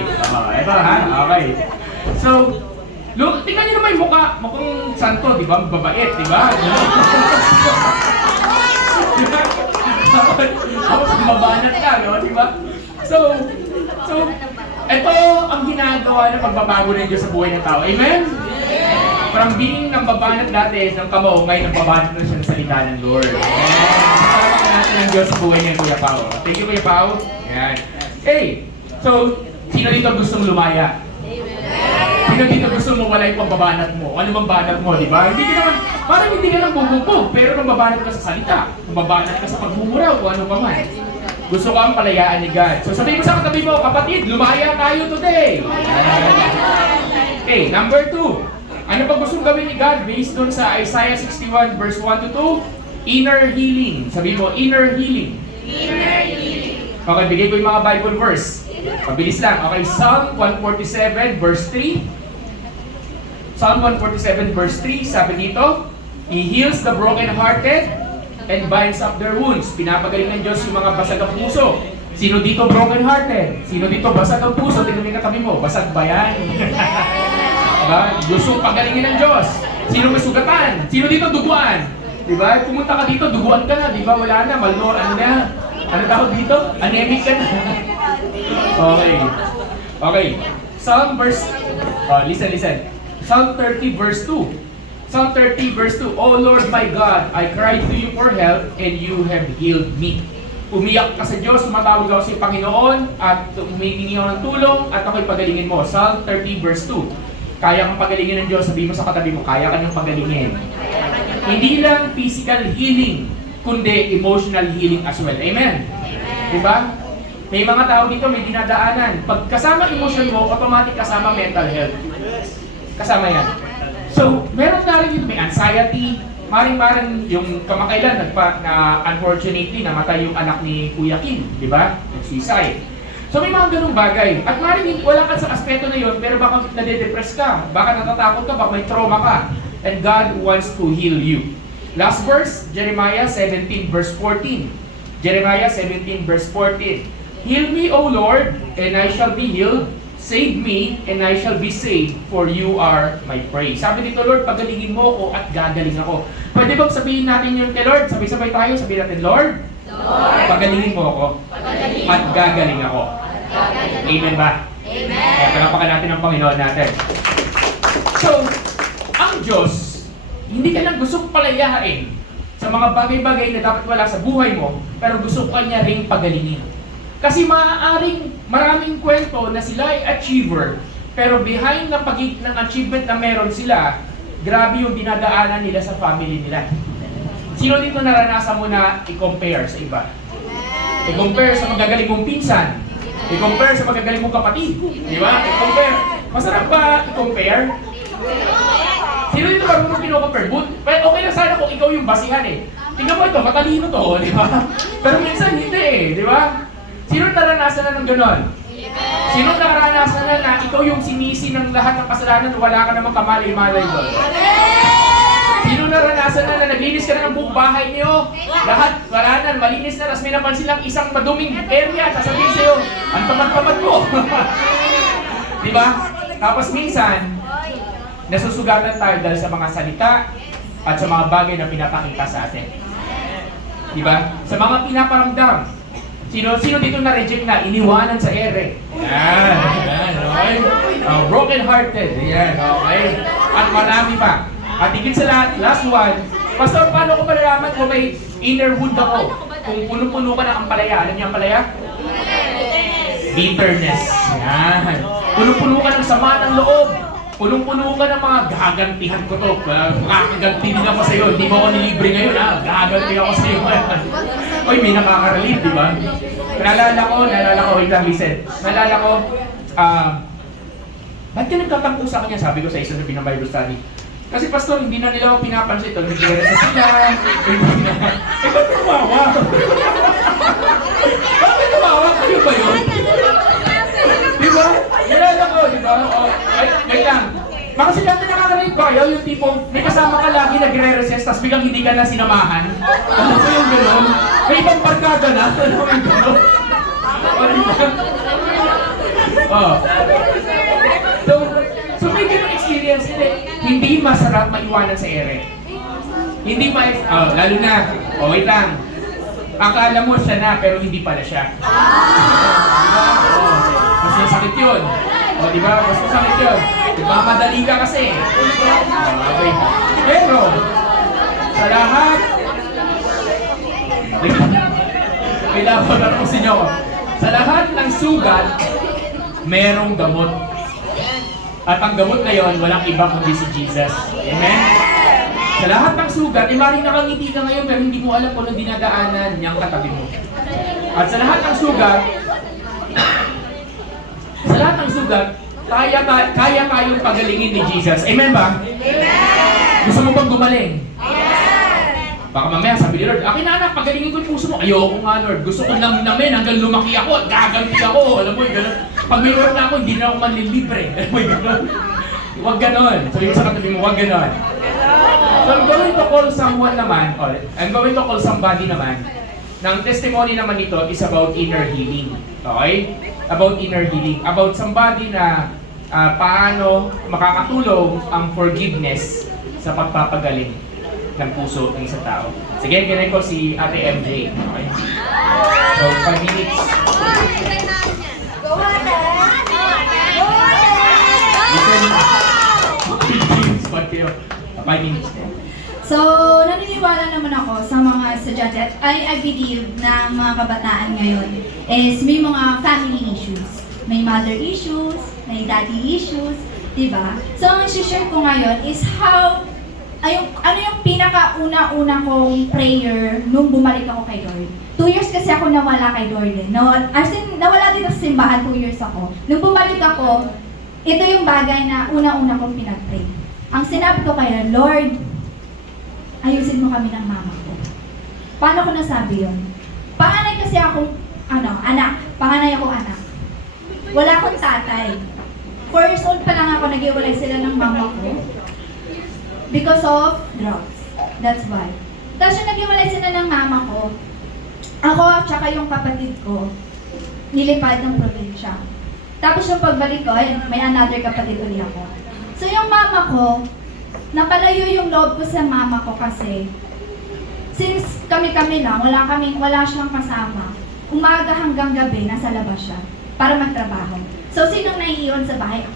Ito, ha? Okay. So, look, tingnan niyo naman yung mukha. Mukhang santo, di ba? Babait, di ba? Tapos bumabanat ka, no? Di ba? So, ito ang ginagawa ng pagbabago ng Diyos sa buhay ng tao. Amen? From being nang babanat dati ng kamao, ngayon nang babanat na siya ng salita ng Lord. Salamat natin ng Diyos sa buhay niya, Kuya Pao. Thank you, Kuya Pao. Yan. Okay, so, sino dito gustong lumaya? Sino dito gusto mo wala yung pagbabanat mo? Ano bang banat mo, di ba? Hindi ka naman, parang hindi ka lang bububog, pero nang babanat ka sa salita, nang babanat ka sa pagmumura o ano pa man. gusto kang palayaan ni God. So sabihin mo sa katabi mo, kapatid, lumaya tayo today. Okay, number 2. Ano pa gustong gawin ni God based doon sa Isaiah 61 verse 1 to 2? Inner healing. Sabihin mo, inner healing. Inner healing. Okay, bigay ko yung mga Bible verse. Pabilis lang. Okay, Psalm 147 verse 3. Psalm 147 verse 3, sabi dito, He heals the broken-hearted and binds up their wounds. Pinapagaling ng Diyos yung mga basag ang puso. Sino dito broken-hearted? Sino dito basag ang puso? Tingnan mo yung katabi mo, basag ba yan? Diba? Gustong pagalingin ng Diyos. Sino may sugatan? Sino dito duguan? Diba? Pumunta ka dito, duguan ka na. Diba? Wala na, ano na? Ano tawag dito? Anemic ka na. Okay. Okay. Psalm verse, listen. Psalm 30 verse 2. Psalm 30 verse 2. O Lord my God, I cried to you for help and you have healed me. Umiyak ka sa Diyos, sumatawag ako sa Panginoon at humihingi ako ng tulong at ako'y pagalingin mo. Psalm 30 verse 2. Kaya kang pagalingin ng Diyos, sabihin mo sa katabi mo, kaya ka niyang pagalingin. Hindi lang physical healing, kundi emotional healing as well. Amen? Diba? May mga tao dito may dinadaanan. Pag kasama emotion mo, automatic kasama mental health. Kasama yan. So, meron na rin dito, may anxiety, maring-maring yung kamakailan, na unfortunately, namatay yung anak ni Kuya Kim, di ba? Nag-suicide. So, may mga ganung bagay. At maring wala ka sa aspeto na yun, pero baka nade-depress ka, baka natatakot ka, baka may trauma ka. And God wants to heal you. Last verse, Jeremiah 17 verse 14. Jeremiah 17 verse 14. Heal me, O Lord, and I shall be healed. Save me, and I shall be saved, for you are my praise. Sabi dito, Lord, pagalingin mo ako at gagaling ako. Pwede bang sabihin natin yun kay Lord? Sabay-sabay tayo, sabihin natin, Lord, pagalingin mo ako at gagaling ako. Amen ba? Amen. Kaya palapakan natin ang Panginoon natin. So, ang Diyos, hindi ka lang gusto palayain sa mga bagay-bagay na dapat wala sa buhay mo, pero gusto ka niya ring pagalingin. Kasi maaaring maraming kwento na sila ay achiever, pero behind ng ng achievement na meron sila, grabe yung dinadaanan nila sa family nila. Sino dito naranasan mo na i-compare sa iba? I-compare sa magagaling mong pinsan, i-compare sa magagaling mong kapatid, di ba? I-compare. Masarap ba i-compare? Sino dito marunong kino-compare? Okay na sana kung ikaw yung basihan eh. Tingnan mo ito, matalino to, di ba? Pero minsan hindi eh, di ba? Sino naranasan na ng gano'n? Sino naranasan na ikaw yung sinisi ng lahat ng kasalanan, wala ka namang kamalay-malay doon? Sino naranasan na naglinis ka na ng buong bahay niyo? Lahat, wala na, malinis na, tapos may napansin lang isang maduming area, sasabihin sa'yo, ang tamad-tamad mo. Diba? Tapos minsan, nasusugatan tayo dahil sa mga salita at sa mga bagay na pinapakita sa atin. Diba? Sa mga pinaparamdam. Sino dito na-reject na, iniwanan sa ere? Yan, okay? Broken-hearted, yan, okay? At marami pa. At higit sa lahat, last one, Pastor, paano ko malalaman kung may inner wound ako? Kung puno-puno ka ng ampalaya, alam niyo ampalaya? Bitterness. Yan. Puno-puno ka ng sama ng loob. Punong-puno ka ng mga gagantihan ko to. Makakaganti din ako sa'yo. Hindi mo ako nilibre ngayon ha. Gaganti ako sa'yo. Uy, may nakaka-relate, di ba? Naalala ko, wait lang, listen. Naalala ko, ba't ka nagtatampo sa kanya? Sabi ko sa isa sa Bible study. Kasi pastor, hindi na nila ako pinapansin ito. Nagkira sa sila. Eh, ba't tumawa? Bakit tumawa? Kayo ba yun? Diba? Nalala ko, diba? Wait lang. Baka sila na nakaka-relate ba kayo? Yung tipong may kasama ka lagi nagre-recess tapos biglang hindi ka na sinamahan. Alam ko yung gano'n? May ibang barkada na. Alam mo yung gano'n? O, diba? So may gano'ng experience nila. Hindi masarap maiwanan sa ere. Hindi lalo na. Wait lang. Akala mo siya na pero hindi pala siya. Mas masakit yun. O, di ba? Mas masakit yun. Mamadali ka kasi. Okay. Pero, sa lahat, kailangan na po sinyo ko. Sa lahat ng sugat, merong gamot. At ang gamot na yon, walang iba kundi si Jesus. Amen? Sa lahat ng sugat, maring nakangiti ka ngayon pero hindi mo alam kung anong dinadaanan niyang katabi mo. At sa lahat ng sugat, kaya tayong pagalingin ni Jesus. Amen ba? Amen! Gusto mo bang gumaling? Baka mamaya sabi ni Lord, akin na anak, pagalingin ko yung puso mo. Ayoko nga Lord, gusto ko namin hanggang lumaki ako at gaganti ako. Alam mo yung gano'n. Pag may work na ako, hindi na ako manlilibre. Alam mo yung gano'n. Huwag gano'n. Sabi mo sa katabi mo, huwag gano'n. So I'm going to call someone naman, or I'm going to call somebody naman, ng testimony naman nito is about inner healing. Okay? About inner healing. About somebody na paano makakatulong ang forgiveness sa pagpapagaling ng puso ng isang tao. Sige, ganyan ko si Ate MJ. Okay? So, 5 minutes. Go ate! Go Listen, 5 kayo. 5 minutes. So, naniniwala naman ako sa mga estudyante at I believe na mga kabataan ngayon is may mga family issues. May mother issues, may daddy issues, diba? So, ang share ko ngayon is ano yung pinakauna-una kong prayer nung bumalik ako kay Lord. 2 years kasi ako nawala kay Lord eh. No, as in, nawala dito sa simbahan, 2 years ako. Nung bumalik ako, ito yung bagay na una-una kong pinag-pray. Ang sinabi ko kay Lord, ayusin mo kami ng mama ko. Paano ko nasabi yun? Panganay kasi akong, anak. Panganay ako anak. Wala akong tatay. 4 years old pa lang ako, nag-iwalay sila ng mama ko. Because of drugs. That's why. Tapos yung nag-iwalay sila ng mama ko, ako at saka yung kapatid ko, nilipad ng probinsya. Tapos yung pagbalik ko, ay, may another kapatid ulit ako. So yung mama ko, napalayo yung loob ko sa mama ko kasi since kami-kami lang, wala siyang kasama. Umaga hanggang gabi, nasa labas siya para magtrabaho. So sinong naiiwan sa bahay?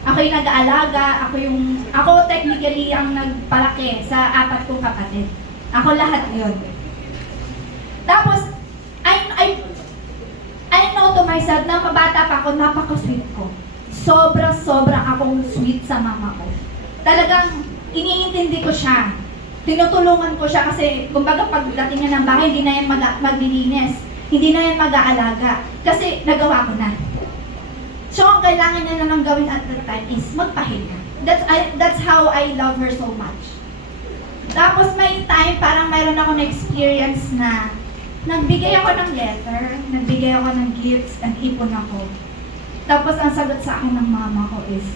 Ako yung nag-aalaga, ako technically ang nagpalaki sa 4 kong kapatid. Ako lahat yun. Tapos, I know to myself na mabata pa ako, napaka-sweet ko. Sobra akong sweet sa mama ko. Talagang iniintindi ko siya. Tinutulungan ko siya kasi kumbaga pagdating niya ng bahay, hindi na yan maglilinis. Hindi na yan mag-aalaga. Kasi nagawa ko na. So, ang kailangan niya na lang gawin at that time is magpahinga. That's how I love her so much. Tapos may time, parang mayroon ako na-experience na nagbigay ako ng letter, nagbigay ako ng gifts, nag-ipon ako. Tapos ang sagot sa akin ng mama ko is,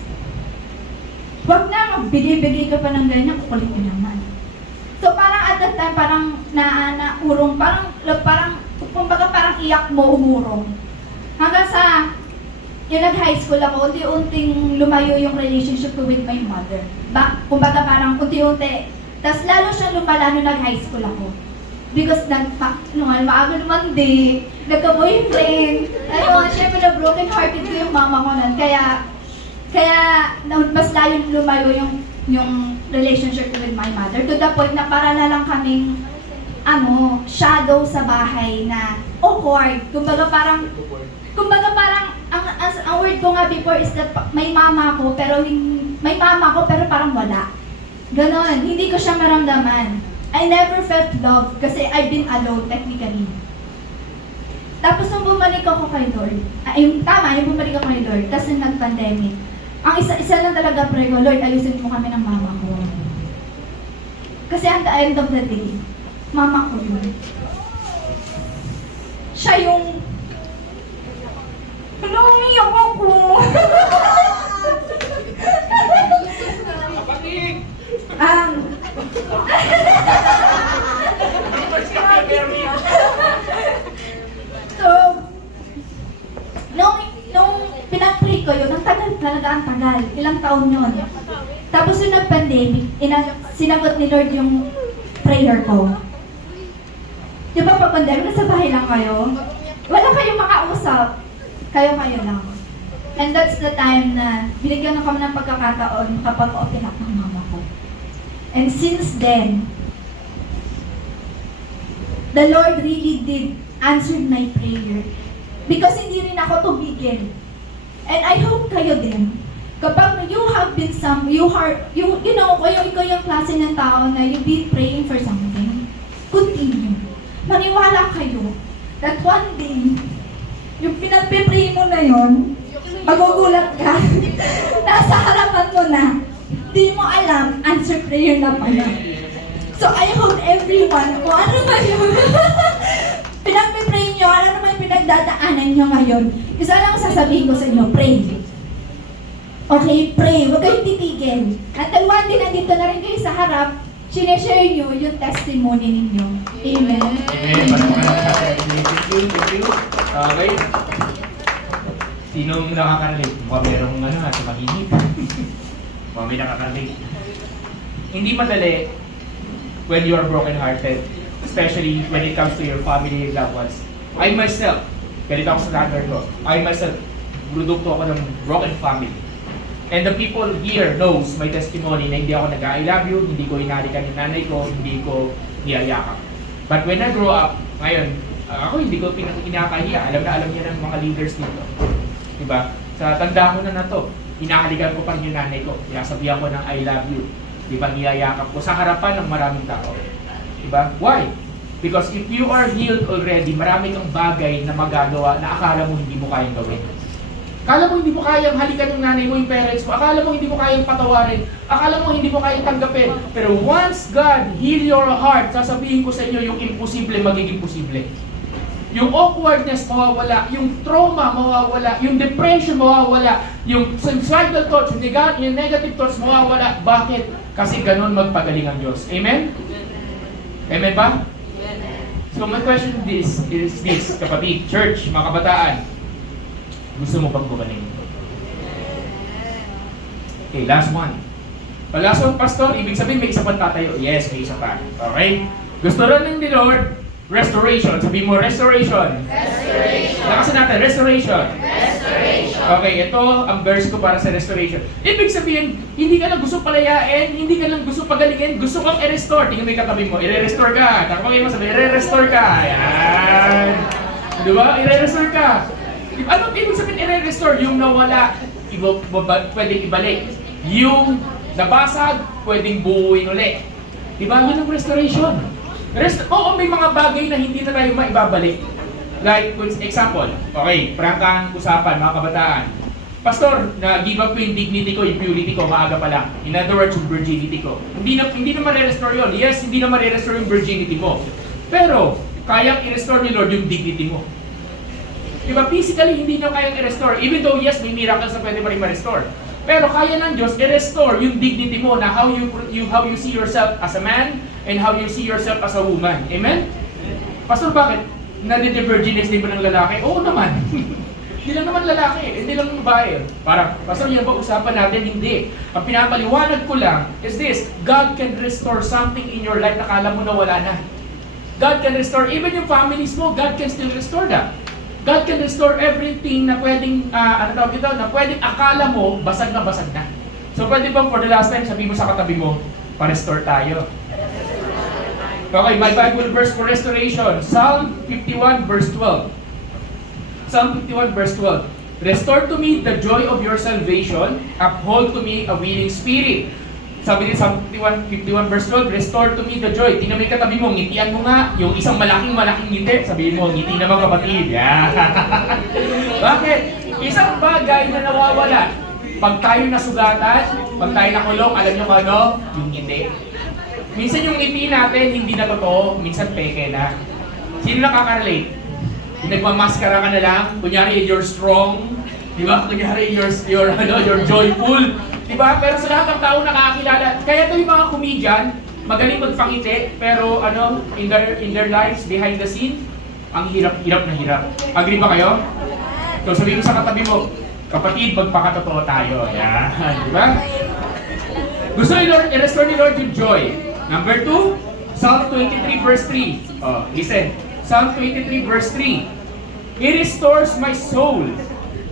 wag na, magbigay-bigay ka pa ng ganyan, kukulit ko naman. So parang at that time, parang naurong, kumbaga parang iyak mo, umurong. Hanggang sa, yung nag-high school ako, unti-unting lumayo yung relationship ko with my mother. Kumbaga parang unti-unti. Tapos lalo siyang lumala nung nag-high school ako. Because maaga naman nagka-boyfriend. Syempre na broken hearted ko yung mama ko nun. Kaya mas layo lumayo yung relationship ko with my mother. To the point na para na lang kaming shadow sa bahay na awkward. Kumbaga parang ang word ko nga before is that may mama ko pero parang wala. Ganon, hindi ko siya maramdaman. I never felt love kasi I've been alone technically. Tapos nung bumalik ako kay Lord, yung bumalik ako kay Lord kasi nag-pandemic. Ang isa lang talaga pray ko, Lord, ayusin mo kami ng mama ko. Kasi at the end of the day, mama ko yun. Siya yung umiyak ako. So, nung pinag-pray ko yun, ang tagal. Ilang taon yun. Tapos yung nag-pandemic, sinagot ni Lord yung prayer ko. Di ba pag pandemic, nasa bahay lang kayo? Wala kayong makausap. Kayo lang. And that's the time na binigyan na kami ng pagkakataon kapag open up ng mama ko. And since then, the Lord really did answer my prayer. Because hindi rin ako tumigil. And I hope kayo din. Kapag you have been ikaw yung klase ng tao na you've been praying for something, continue. Maniwala kayo. that one day, yung pinagpipray mo na yon, magugulat ka. Nasa harapan mo na, di mo alam, answer prayer na pala. So I hope everyone, kung ano man yun, pinagpipray nyo, ano naman pinagdadaanan nyo ngayon, isa lang sasabihin ko sa inyo, pray. Okay, pray. Huwag kayong titigil. At ang one day, nandito na rin kayo sa harap, sineshare nyo yung testimony ninyo. Amen. Amen. Thank you. Okay. Sinong nakaka-relate? Mukhang merong sa mahinip. Mukhang may nakaka-relate. Hindi madali when you are broken-hearted, especially when it comes to your family and loved ones. I myself, ganito ako sa lagar ko, I myself, produkto ako ng broken family. And the people here knows my testimony na hindi ako nag-I love you, hindi ko inalikan yung nanay ko, hindi ko niyayakap. But when I grow up, ngayon, ako hindi ko pinakahiya. Alam niya ng mga leaders dito. Diba? Sa tanda ko na to, inahalikan ko pa rin yung nanay ko. Sinasabihan ko ng I love you. Diba? Niyayakap ko sa harapan ng maraming tao. Diba? Why? Because if you are healed already, marami kang bagay na magagawa na akala mo hindi mo kayang gawin. Akala mo hindi mo kayang halikan ng nanay mo, yung parents mo. Akala mo hindi mo kayang patawarin. Akala mo hindi mo kayang tanggapin. Pero once God heal your heart, sasabihin ko sa inyo yung imposible magiging posible. Yung awkwardness mawawala, yung trauma mawawala, yung depression mawawala, yung suicidal thoughts, yung negative thoughts mawawala. Bakit? Kasi ganun magpagaling ang Diyos. Amen? Amen ba? So my question is this, kapatid, church, mga kabataan. Gusto mo bang gumaling? Okay, last one. Pag last one, pastor, ibig sabihin may isa pang tatayo. Yes, may isa pa. Okay? Gusto rin ng Lord, restoration. Sabihin mo, restoration. Restoration. Lakasan natin, restoration. Restoration. Okay, ito ang verse ko para sa restoration. Ibig sabihin, hindi ka lang gusto palayain, hindi ka lang gusto pagalingin, gusto kang i-restore. Tingnan mo yung katabi mo, i-restore ka. Takapagay mo sabi, i-restore ka. Ayan. Diba? I-restore ka. Ano ibig sabihin i-restore? Yung nawala, pwedeng ibalik. Yung nabasag, pwedeng buuin ulit. Diba? Yun ang restoration. Oo, may mga bagay na hindi na tayo maibabalik. Like, for example, okay, prangkang usapan, mga kabataan. Pastor, na-give up ko yung dignity ko, yung purity ko, maaga pa lang. In other words, yung virginity ko. Hindi na ma-restore yun. Yes, hindi na ma-restore yung virginity mo. Pero, kayang i-restore ni Lord yung dignity mo. Diba, physically, hindi nyo kayang i-restore. Even though, yes, may miracles na pwede pa rin ma-restore. Pero kaya ng Diyos i-restore yung dignity mo na how you see yourself as a man and how you see yourself as a woman. Amen? Pastor, bakit? Nade-virginity din ba ng lalaki? Oo naman. Hindi lang naman lalaki, hindi lang babae. Parang, Pastor, yan ba usapan natin? Hindi. Ang pinapaliwanag ko lang is this, God can restore something in your life na kala mo na wala na. God can restore, even yung families mo, God can still restore that. God can restore everything na pwedeng, na pwedeng akala mo, basag na. So pwede bang for the last time, sabi mo sa katabi mo, pa-restore tayo. Okay, my Bible verse for restoration, Psalm 51 verse 12. Psalm 51 verse 12. Restore to me the joy of your salvation, uphold to me a willing spirit. Sabi din sa 51 verse 12, restore to me the joy. Tingnan mo yung katabi mo, ngitian mo nga, yung isang malaking ngiti, sabihin mo, ngiti naman kapatid. Yeah. Bakit? Isang bagay na nawawala. Pag tayo nasugatan, pag tayo nakulong, alam nyo kung ano? Yung ngiti. Minsan yung ngiti natin, hindi na totoo, minsan peke na. Sino nakaka-relate? Yung nagmamaskara ka na lang, kunyari you're strong, di ba? Kunyari you're joyful. Diba? Pero sa lahat ng tao nakakakilala. Kaya ito yung mga comedian, magaling magpangiti, pero in their lives, behind the scene, ang hirap na hirap. Agree ba kayo? So sabihin mo sa katabi mo, kapatid, magpakatotoo tayo. Yan. Diba? Gusto ni Lord, i-restore ni Lord yung joy. Number 2, Psalm 23 verse 3. Oh, listen. Psalm 23 verse 3. He restores my soul.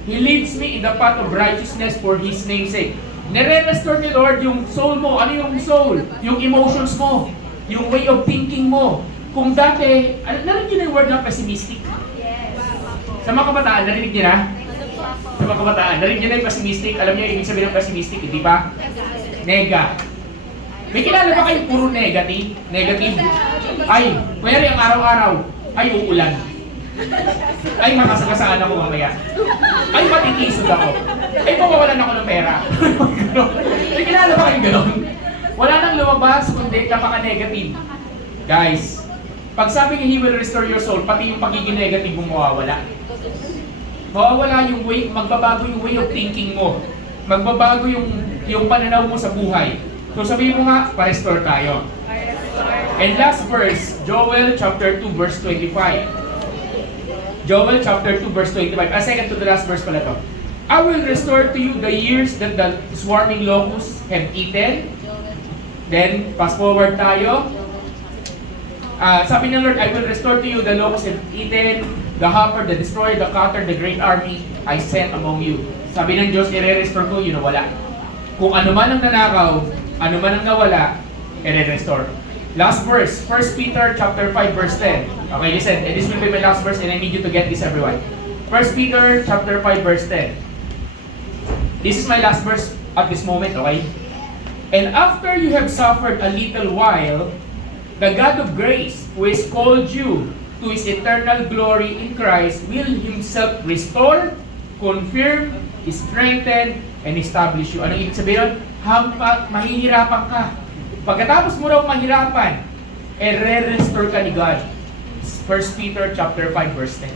He leads me in the path of righteousness for His name's sake. Nire-restore ni Lord yung soul mo. Ano yung soul? Yung emotions mo. Yung way of thinking mo. Kung dati, narinig niyo na yung word na pessimistic? Yes. Sa mga kabataan, narinig niyo na? Sa mga kabataan, narinig niyo na yung pessimistic? Alam niyo yung ibig sabihin ng pessimistic, hindi ba? Nega. May kilala ba kayong puro negative? Negative. Ay, kaya ang araw-araw, ay uulan. Ay, makasagasaan ako mamaya. Ay, matitisod ako. Ay, mawawalan ako ng pera. Ay, kilala ba kayong gano'n? Wala nang lumabas, kundi napaka-negative. Guys, pag sabi niya, He will restore your soul, pati yung pagiging negative mo mawawala. Mawawala yung way, magbabago yung way of thinking mo. Magbabago yung pananaw mo sa buhay. So sabihin mo nga, pa-restore tayo. And last verse, Joel chapter 2 verse 25. Joel chapter 2 verse 25. Second to the last verse pala to. I will restore to you the years that the swarming locusts have eaten. Then, fast forward tayo. Sabi ng Lord, I will restore to you the locusts have eaten, the hopper, the destroyer, the cutter, the great army I sent among you. Sabi ng Diyos, i-restore ko, yun nawala. Kung ano man ang nanakaw, ano man ang nawala, i-restore. Last verse, 1 Peter chapter 5 verse 10. Okay, listen, and this will be my last verse and I need you to get this, everyone. 1 Peter chapter 5 verse 10. This is my last verse at this moment, okay? And after you have suffered a little while, the God of grace, who has called you to His eternal glory in Christ, will Himself restore, confirm, strengthen, and establish you. Anong ibig sabihin? Mahihirapan ka. Pagkatapos mo raw mahirapan, re-restore ka ni God. 1 Peter chapter 5 verse 10.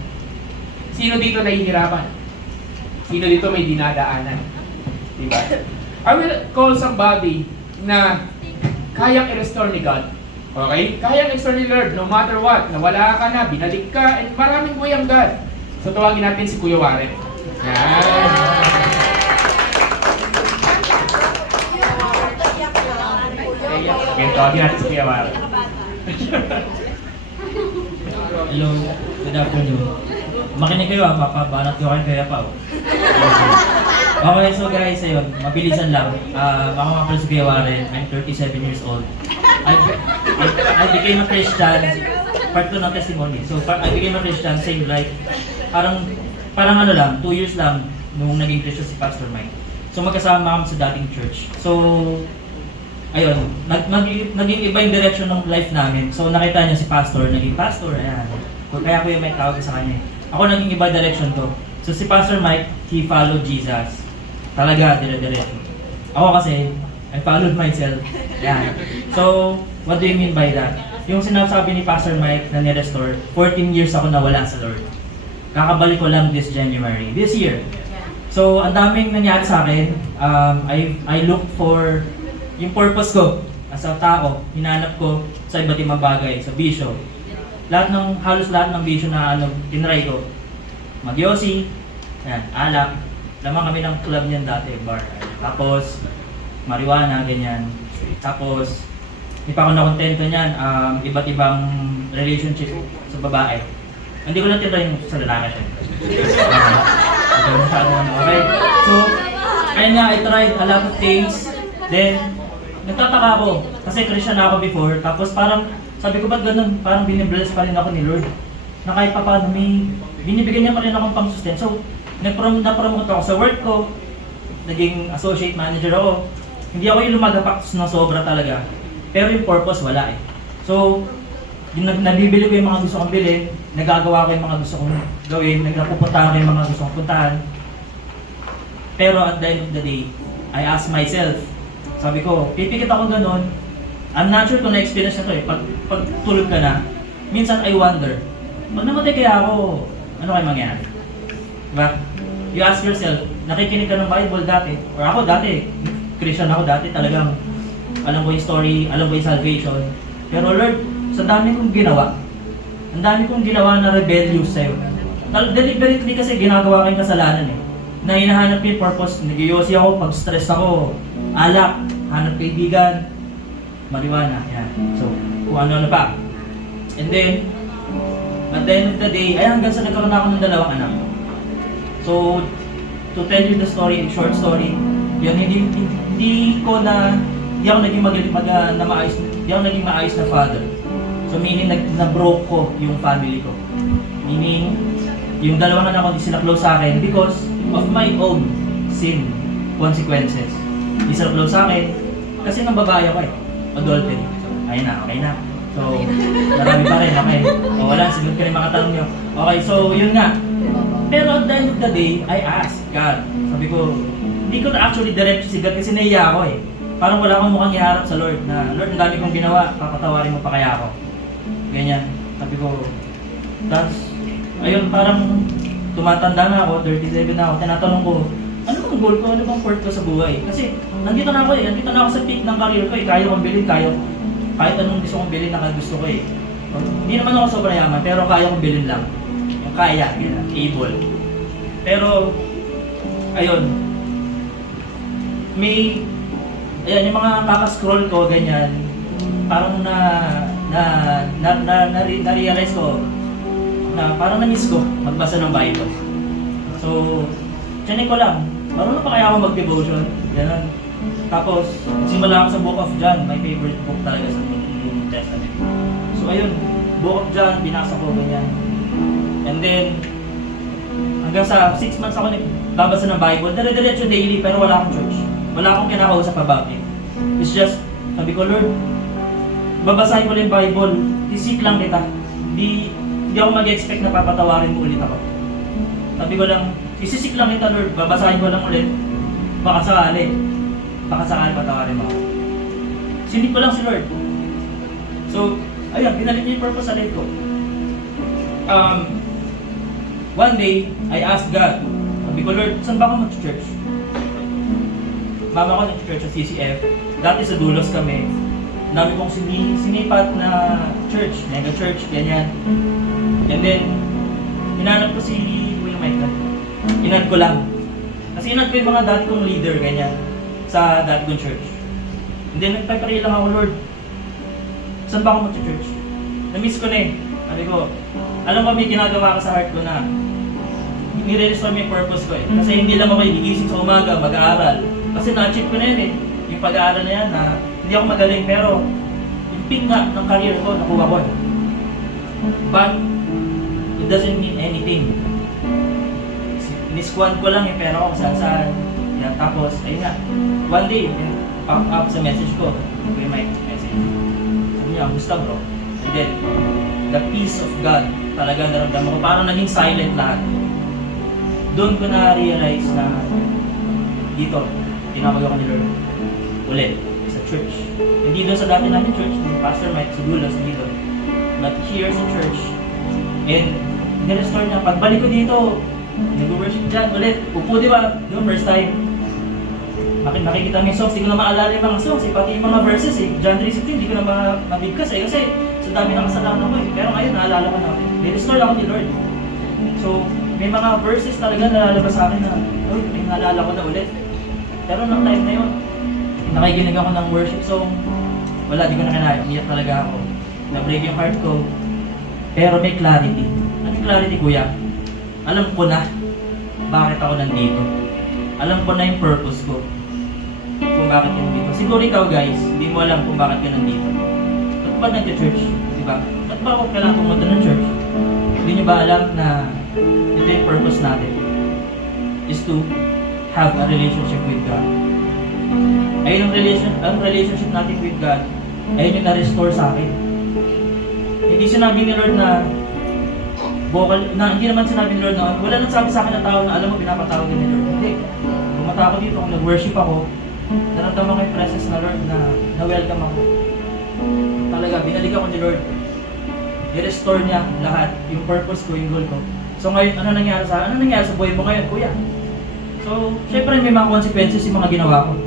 Sino dito nahihirapan? Sino dito may dinadaanan? Diba? I will call somebody na kayang i-restore ni God. Okay? Kayang i-restore ni Lord no matter what. Nawala ka na, binalik ka, and maraming way ang God. So tawagin natin si Kuya Warren. Yan. Okay, tawagin natin si Kuya Warren. Hello, good afternoon. Makinig kayo mapabanat ko kayo kaya pa. Okay, so guys, ayun, mabilisan lang. Ako nga pala si Kuya Warren, I'm 37 years old. I became a Christian, part 2 ng testimony. So, I became a Christian, same like, parang ano lang, 2 years lang nung naging Christian si Pastor Mike. So, magkasama kami sa dating church. So, ayun, naging iba yung direction ng life namin. So, nakita niya si Pastor, naging Pastor, ayan. Kaya ko yung may tawag sa kanya. Ako naging iba direction to. So, si Pastor Mike, he followed Jesus. Talaga, dire-diretso. Ako kasi, I followed myself. Yan. So, what do you mean by that? Yung sinasabi ni Pastor Mike na ni-restore, 14 years ako nawala sa Lord. Kakabalik ko lang this January, this year. So, ang daming nangyari sa akin. I looked for yung purpose ko as a tao. Hinanap ko sa iba't ibang bagay, sa bisyo. Halos lahat ng bisyo na tinry ko. Magyosi, yan, alak. Lamang kami ng club niyan dati, bar. Tapos, marijuana, ganyan. Tapos, hindi pa ako nakontento niyan, iba't ibang relationship sa babae. Hindi ko lang tinry yung sa lalaki siya. Okay? So, ayun nga, I tried a lot of things. Then, nagtataka ako. Kasi Christian ako before. Tapos parang, sabi ko ba't ganun? Parang binibless pa rin ako ni Lord. Na kahit pa paano, binibigyan niya pa rin akong pang-sustain. So, na-promote ako sa work ko. Naging associate manager ako. Hindi ako yung lumagapak na sobra talaga. Pero yung purpose, wala eh. So, nabibili ko yung mga gusto kong bilhin, nagagawa ko yung mga gusto kong gawin, nagpupuntahan ko yung mga gusto kong puntahan. Pero at the end of the day, I ask myself, sabi ko, pipikit ako ganun. I'm not sure kung na-experience na to eh. Pag tulog ka na, minsan I wonder, pag namatay kaya ako, ano kayo mangyari? Diba? You ask yourself, nakikinig ka ng Bible dati, or ako dati, Christian ako dati, talagang alam ko yung story, alam ko yung salvation. Pero Lord, sa dami kong ginawa, ang dami kong ginawa na rebellious sa'yo. Deliberately kasi ginagawa ko yung kasalanan eh. Na hinahanap yung purpose, nag-iossi ako, pag stress ako, alak, hanap kaibigan, marijuana, yan. So, kung ano pa. And then, at the end of the day, ay hanggang sa nagkaroon ako ng 2 anak. So, to tell you the story, short story, yan, hindi ako naging maayos na father. So meaning na-broke ko yung family ko. Meaning, yung 2 anak ko hindi sila close sa akin because of my own sin consequences. Hindi sila close sa akin kasi nang babae ako eh. Adultery. So, ayun na, okay na. So, marami pa rin, okay. O wala, sagot ko rin makatanong nyo. Okay, so yun nga. Pero at the end of the day, I asked God. Sabi ko, hindi ko na actually direct si God kasi naiya ako eh. Parang wala akong mukhang iharap sa Lord na, Lord, ang dami kong ginawa, papatawarin mo pa kaya ako. Ganyan. Sabi ko, tapos, ayun, parang tumatanda na ako, 37 na ako, tinatanong ko, ano bang goal ko, ano bang purpose sa buhay? Kasi, nandito na ako eh, nandito na ako sa peak ng career ko eh, kaya kong bilhin, kahit anong gusto kong bilhin na gusto ko eh. Hindi naman ako sobrang yaman, pero kaya kong bilhin lang. Yung kaya, yun, able. Pero, ayun, ayan, yung mga kakascroll ko, ganyan, parang na-realize ko, na parang na-miss ko magbasa ng Bible. So, tiyanin ko lang, marunong pa kaya ako mag-devotion? Ganun. Tapos, simula ako sa Book of John, my favorite book talaga sa New Testament. So, ayun, Book of John, binasa ko, ganyan. And then, hanggang sa 6 months ako nagbabasa ng Bible, dire-diretso daily, pero wala akong church. Wala akong kinakausap about it. It's just, sabi ko, Lord, babasahin ko lang yung Bible, isip lang kita. Hindi ako mag-expect na papatawarin mo ulit ako. Sabi ko lang, isisik lang kita, Lord, babasahin ko lang ulit. Baka sakali patawarin mo ako. Sinip ko lang si Lord. So, ayun, pinalit niya yung purpose sa life ko. One day, I asked God, sabi ko, Lord, saan ba ako mag-church? Mama ko nag-church sa CCF. Dati sa Dulos kami. Dami kong sinipat na church, mega church, ganyan. And then, hinanap ko si Kuya Mike. Inad ko lang. Kasi inad ko yung mga dati kong leader, ganyan, sa dati kong church. And then, nagpapakita lang ako, Lord, saan ba ako mag-church? Na-miss ko na eh. Sabi ko, alam mo, may ginagawa ka sa heart ko na nire-restore mo yung purpose ko eh. Kasi hindi lang ako gigising sa umaga, mag-aaral. Kasi na-achieve ko na yun eh. Yung pag-aaral na yan, na hindi ako magaling, pero yung peak nga ng career ko, nakuha ko eh. But, it doesn't mean anything. Nisquad ko lang yung pera ko kung saan-saan. Yan, tapos, ayun nga, one day, pop up sa message ko, yung my message. Sabi niya, gusto bro. And then, the peace of God, talaga naramdaman ko, parang naging silent lahat. Doon ko na-realize na dito, tinawag ako ni Lord ulit sa church. Hindi doon sa dati namin church, ni Pastor Mike, sa Dulos, dito. But here sa church. And nirestore niya. Pagbalik ko dito, nag-worship dyan ulit. Upo, di ba? Yung first time. Makikita mo yung songs, di ko na maalala yung mga songs. Pati yung mga verses eh. John 3:16, di ko na mabigkas eh. Kasi sa dami ng kasalanan ko eh. Pero ngayon, naalala ko na. Nirestore ako ni Lord. So, may mga verses talaga nalalabas sa akin na, uy, may naalala ko na ulit. Pero nung time na yun, nakikinig ako ng worship song. Wala, di ko na kinaya. Umiyak talaga ako. Na-break yung heart ko. Pero may clarity. Anong clarity, kuya? Alam ko na bakit ako nandito. Alam ko na yung purpose ko. Kung bakit ka nandito. Siguro ikaw guys, hindi mo alam kung bakit ka nandito. Ba't ba nag-church? Diba? Ba't ba ako kailangan pumunta ng church? Hindi nyo ba alam na ito yung purpose natin? Is to have a relationship with God. Ayun ang relationship natin with God, ayun yung na-restore sa akin. Hindi sinabi ni Lord na hindi naman sinabi ni Lord na wala nang sabi sa akin ng tao na alam mo pinapatawag ni Lord. Hindi. Pumunta ako dito, kung nag-worship ako, naramdaman ko yung presence na Lord na welcome ako. Talaga, binalik ako ni Lord. I-restore niya lahat, yung purpose ko, yung goal ko. So ngayon, ano nangyari sa buhay mo ngayon, kuya? So, syempre may mga consequences yung mga ginawa ko.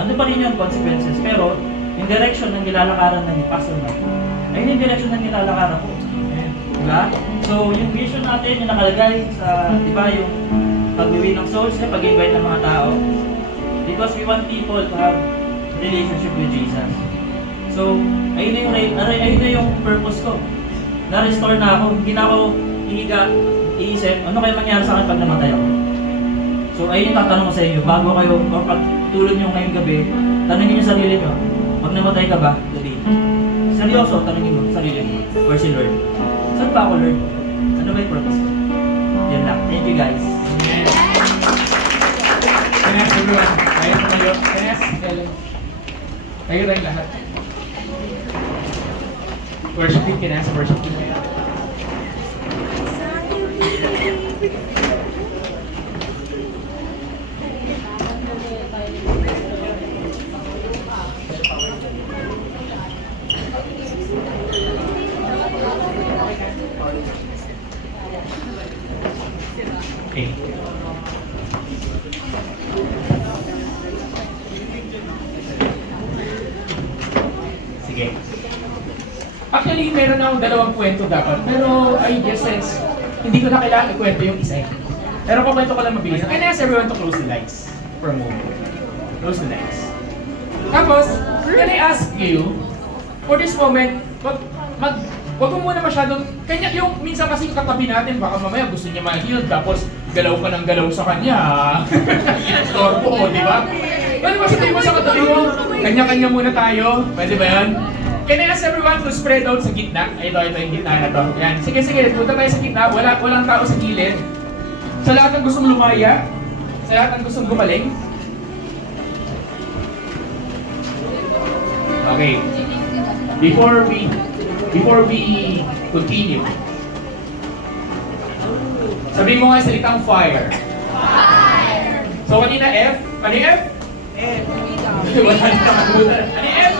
Ano pa rin yung consequences, pero yung direction ng nilalakaran na ni Pastor Mike, ayun yung direction ng nilalakaran ko. Diba? So, yung vision natin, yung nakalagay sa, di ba, yung pag-uwi ng souls, pag-invite ng mga tao. Because we want people to have relationship with Jesus. So, ayun na yung purpose ko. Na-restore na ako, hindi na ako iisip, ano kaya mangyari sa akin pag namatay ako? So, ayun yung tatanong ko sa inyo, bago kayo, or pag tulog nyo ngayong gabi, tanongin nyo sarili nyo, pag namatay ka ba, gabi? Seryoso, tanongin mo sarili mo, or si Lord. Saan pa ako, Lord? Ano ba yung purpose ko? Yan lang. Thank you, guys. Amen. Kaya everyone, kaya tayo. Kaya tayo rin lahat. Worship team ka na, sa worship team ka na. Okay. Sige. Actually, meron akong dalawang kwento dapat. Pero I guess since hindi ko na kailangan ikwento yung isa eh. Pero kukwento ko lang mabilis. Can I ask everyone to close the lights for a moment? Close the lights. Tapos, can I ask you, for this moment, wag mo muna masyadong, kanya yung minsan kasi yung katabi natin, baka mamaya gusto niya ma-heal, tapos galaw ka ng galaw sa kanya. Storbo ko, di ba? Pwede ba sabihin mo sa katabi mo, kanya-kanya muna tayo? Pwede ba yan? Can I ask everyone to spread out sa gitna? Ito yung gitna na to. Yan. Sige, punta tayo sa gitna. Walang tao sa gilid. Sa lahat ng gustong lumaya, sa lahat ng gustong gumaling. Okay. Before we continue, sabihin mo nga yung salitang fire. Fire! So kanina F? Ano yung F? F. Wala na nakagutan. Ano yung F?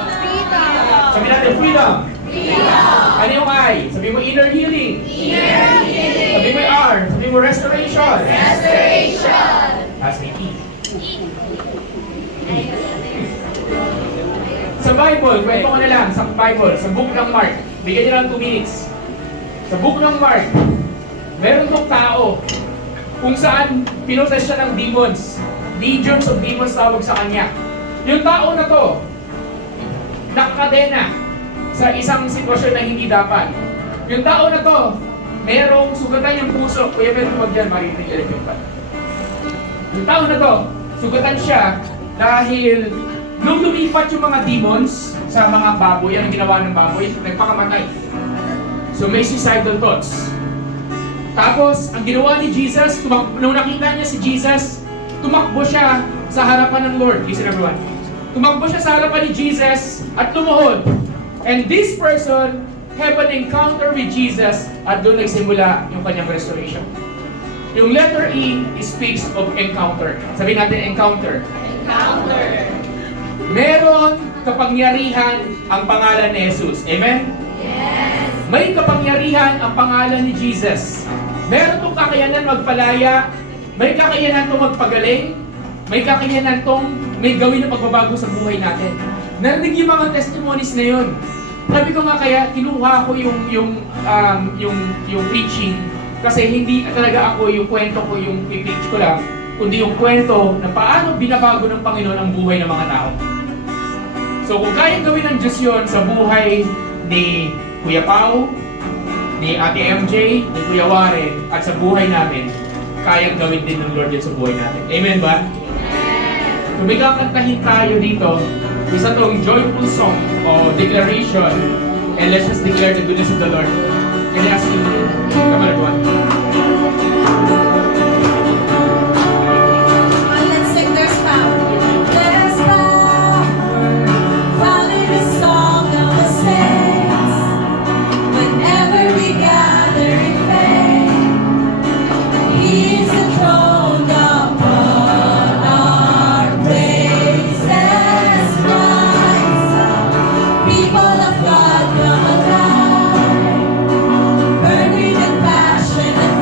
Sabi natin, freedom. Freedom. Ano yung I? Sabi mo inner healing. Inner healing. Sabi mo R. Sabi mo restoration. Restoration. Tapos may E. Sa Bible, kwento ko na lang, sa Bible, sa book ng Mark, bigyan niyo lang 2 minutes. Sa book ng Mark, meron tong tao kung saan pinoses siya ng demons. Legions of demons tawag sa kanya. Yung tao na to, nakakadena sa isang sitwasyon na hindi dapat. Yung tao na to, merong sugatan yung puso. Kuya, meron wag dyan, marinig yung pa. Yung tao na to, sugatan siya dahil nung lumipat yung mga demons sa mga baboy, ang ginawa ng baboy, nagpakamatay. So may suicidal thoughts. Tapos, ang ginawa ni Jesus, nung nakita niya si Jesus, tumakbo siya sa harapan ng Lord. Listen everyone. Tumakbo siya sa harapan ni Jesus at lumuhod. And this person have an encounter with Jesus at doon nagsimula yung kanyang restoration. Yung letter E speaks of encounter. Sabihin natin encounter. Encounter. Meron kapangyarihan ang pangalan ni Jesus. Amen? Yes! May kapangyarihan ang pangalan ni Jesus. Meron itong kakayanan magpalaya, may kakayanan itong magpagaling, may kakayanan itong may gawin na pagbabago sa buhay natin. Narinig yung mga testimonies na yun. Sabi ko nga kaya, kinuha ko yung preaching kasi hindi talaga ako yung kwento ko, yung i-preach ko lang, kundi yung kwento na paano binabago ng Panginoon ang buhay ng mga tao. So kung kayang gawin ng Diyos yun sa buhay ni Kuya Pao, ni Ate MJ, ni Kuya Warren, at sa buhay natin, kayang gawin din ng Lord yun sa buhay natin. Amen ba? Kung may kakantahin tayo dito, isa tong joyful song o declaration, and let's just declare the goodness of the Lord. Can I ask you, come on everyone. Let's sing There's Power. There's power found in the song of the saints. Whenever we gather in faith, He's enthroned upon our praises. Rise up, people of God, come alive. Burn with the passion and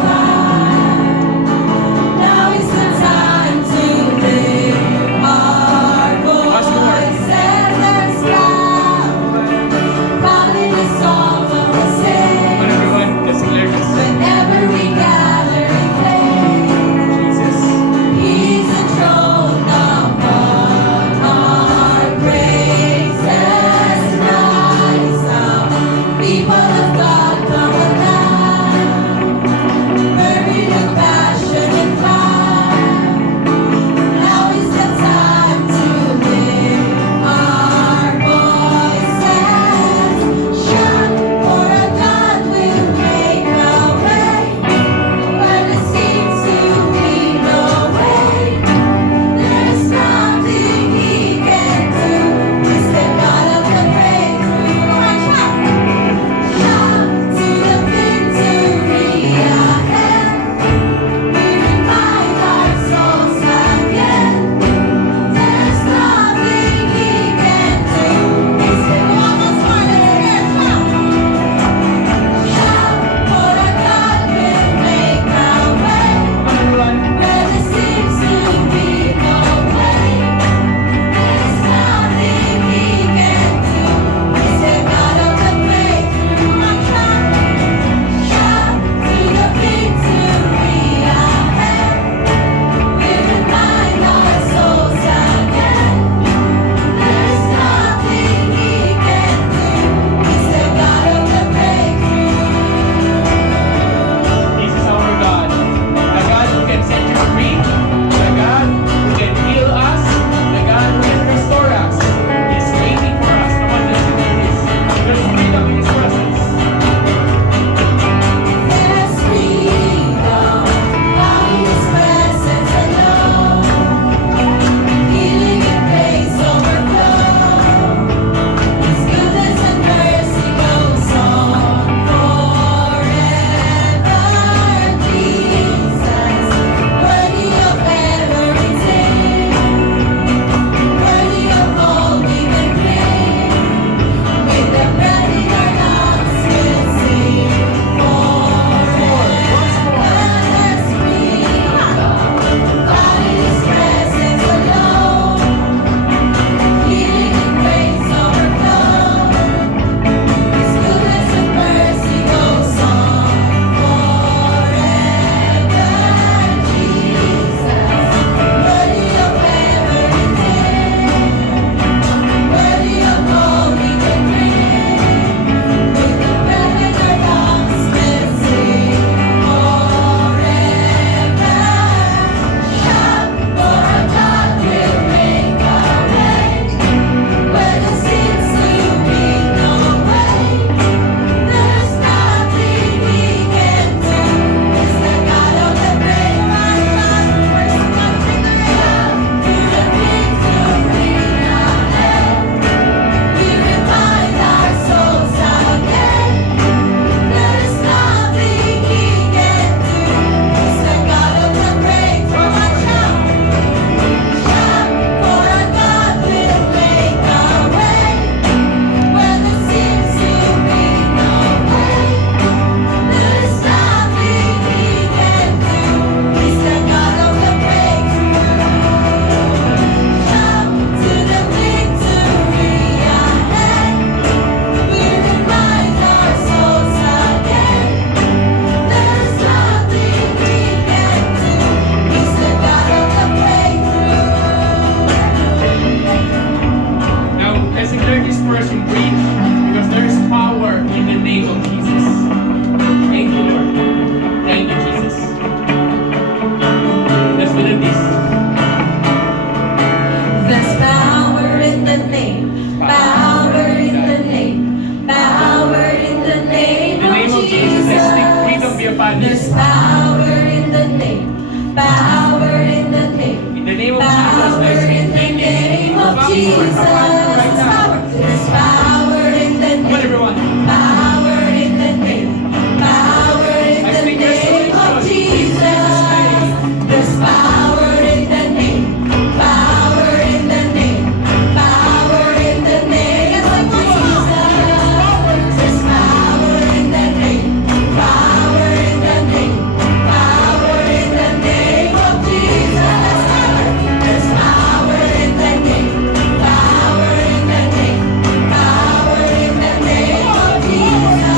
Jesus. Right now. There's power in the Come on, name. everyone. Power in the name. Power in I the speak name of restoration. Jesus. There's power in the name. Power in the name. Power in the name of Jesus. There's power in the name. Power in the name. Power in the name of Jesus. There's power in the name. Power in the name. Power in the name of Jesus.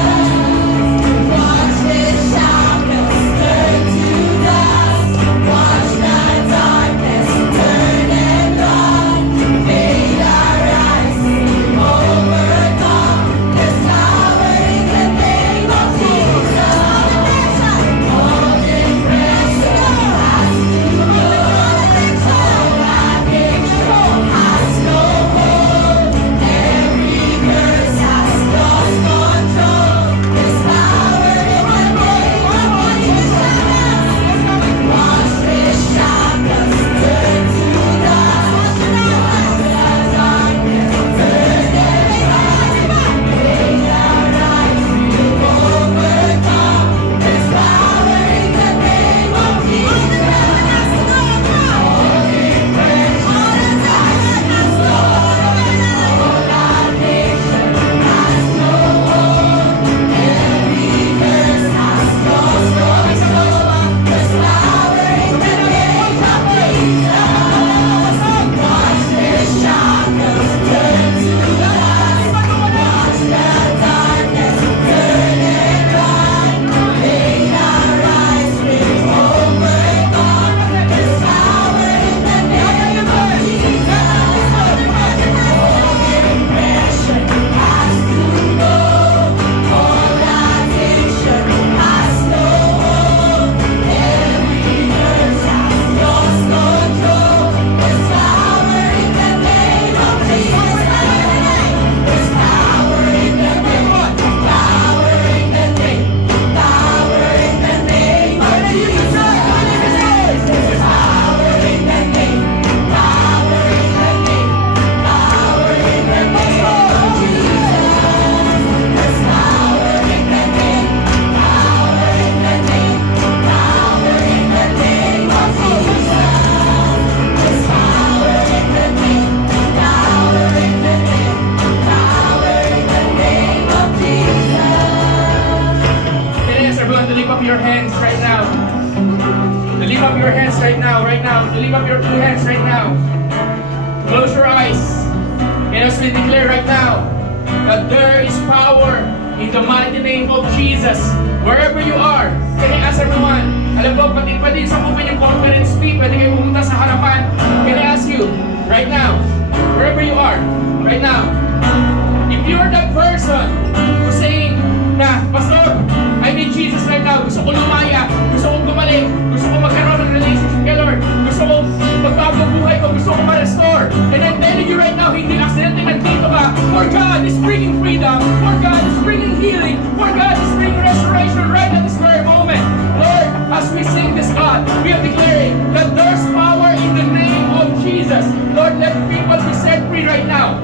Watch this shackles turn to dust. Watch the darkness turn and run. Fade our eyes, overcome. There's power in the name of Jesus. All depression has to go. All addiction has no hold. Every curse has lost control. There's power in the name of Jesus. Watch this shackles turn to dust. Watch the darkness turn and run. Fade our eyes, overcome. There's power in the name of Jesus. All depression has no hold. All addiction has no hold. Every curse has lost control. There's power in the name of Jesus. Watch this shackles turn to dust. Watch the darkness turn and run. Fade our eyes with overcome. There's power in the name of Jesus. All depression has to go. All addiction has no hold. Every curse has lost control. There's power in the name of Jesus. There's power in the name. Power in the name. Power in the name of Jesus. There's power in the name. Power in the name. Power in the name of Jesus. There's power in the name. Power in the name. Power in the name of Jesus. There's power in the name. Power in the name. Power in the name of Jesus. Can I ask everyone to lift up your hands right now? To lift up your hands right now, right now. To lift up your two hands right now. Close your eyes. And as we declare right now that there is power in the mighty name of Jesus. Wherever you are, can I ask everyone? Alam ko, pwede sa open yung conference fee, pwede kayo pumunta sa harapan. Can I ask you, right now, wherever you are, right now, if you're that person who's saying na, Pastor, I need Jesus right now. Gusto ko lumaya. Gusto kong gumaling. Gusto ko magkaroon ng relationship kay Lord. Gusto kong magbago buhay ko. Gusto kong ma-restore. And I'm telling you right now, hindi accidentally nandito ka. For God is bringing freedom. For God is bringing healing. For God is bringing restoration right at this very moment. Lord, as we sing this God, we are declaring that there's power in the name of Jesus. Lord, let people be set free right now.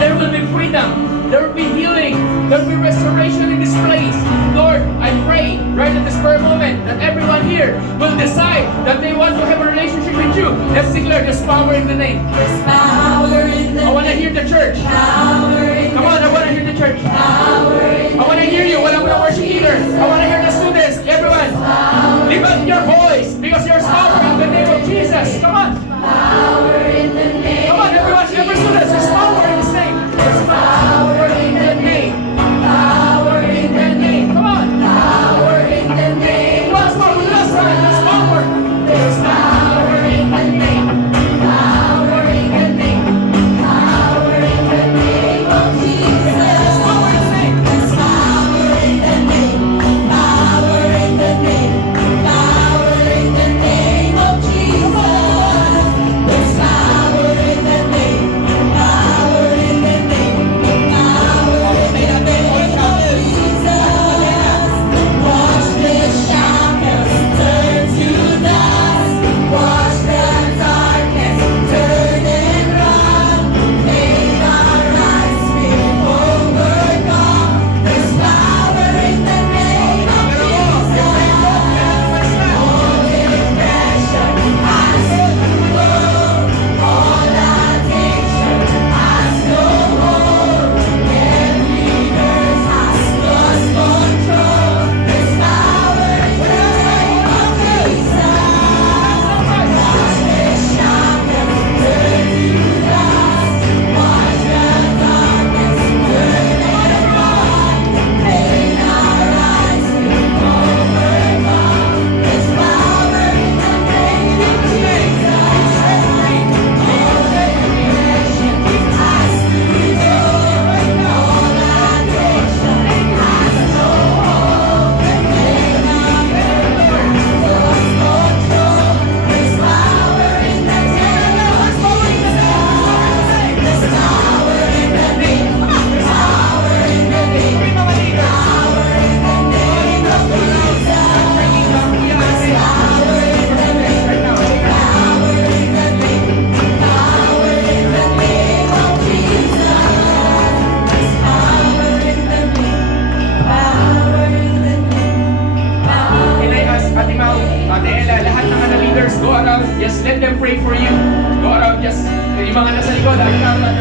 There will be freedom. There will be healing. There will be restoration in this place. Lord, I pray right at this very moment that everyone here will decide that they want to have a relationship with you. Let's declare there's power in the name. There's power in the I want to hear the church. power in Come on, I want to hear the church. power in I want to hear you. Walang worship leader. I want to hear the students. Everyone, lift up your voice because there's power in the name of Jesus. Come on. power in the name. Come on, everyone. Every student, there's power in His name. There's Power in the name. Power in the name. Come on. Power in the name. Last one, last time. There's power. There's power in the name. Power in the name.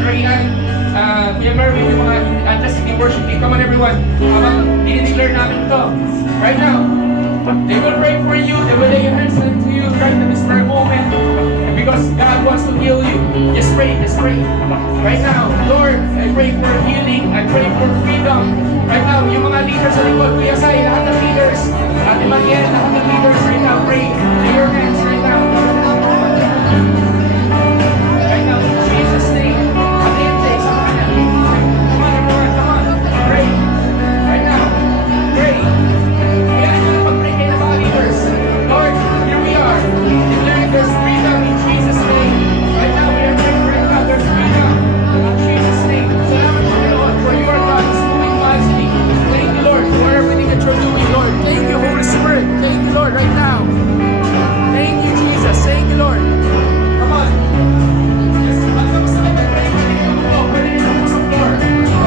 Reynan, Kuya Mervin, yung mga Atlas City Worship Team. Come on everyone. Habang dinideclare namin to. Right now, they will pray for you. They will lay your hands on you right in this very moment. Because God wants to heal you. Just pray, just pray. Right now, Lord, I pray for healing. I pray for freedom. Right now, yung mga leaders sa likod, Kuya Sai, lahat ng leaders, Ate Mariel, lahat ng leaders right now, pray. Lay your hands right now. Right now, in Jesus' name. Ate Ente, sa kanan. Come on, everyone, come on. Pray. Right now, pray. Kaya nyo pag-pray kayo ng mga leaders. Lord, here we are. Declaring there's freedom in Jesus' name. Right now, we are praying right now. There's freedom in Jesus' name. Salamat po, Lord, for your God is moving mightily. Thank you, Lord, for everything that you're doing, Lord. Thank you, Holy Spirit. Thank you, Lord, right now. Thank you, Jesus. Thank you, Lord. Come on. Yes, pag sa kayo pag-pray, pwede kayo po. Pwede kayo po sa floor.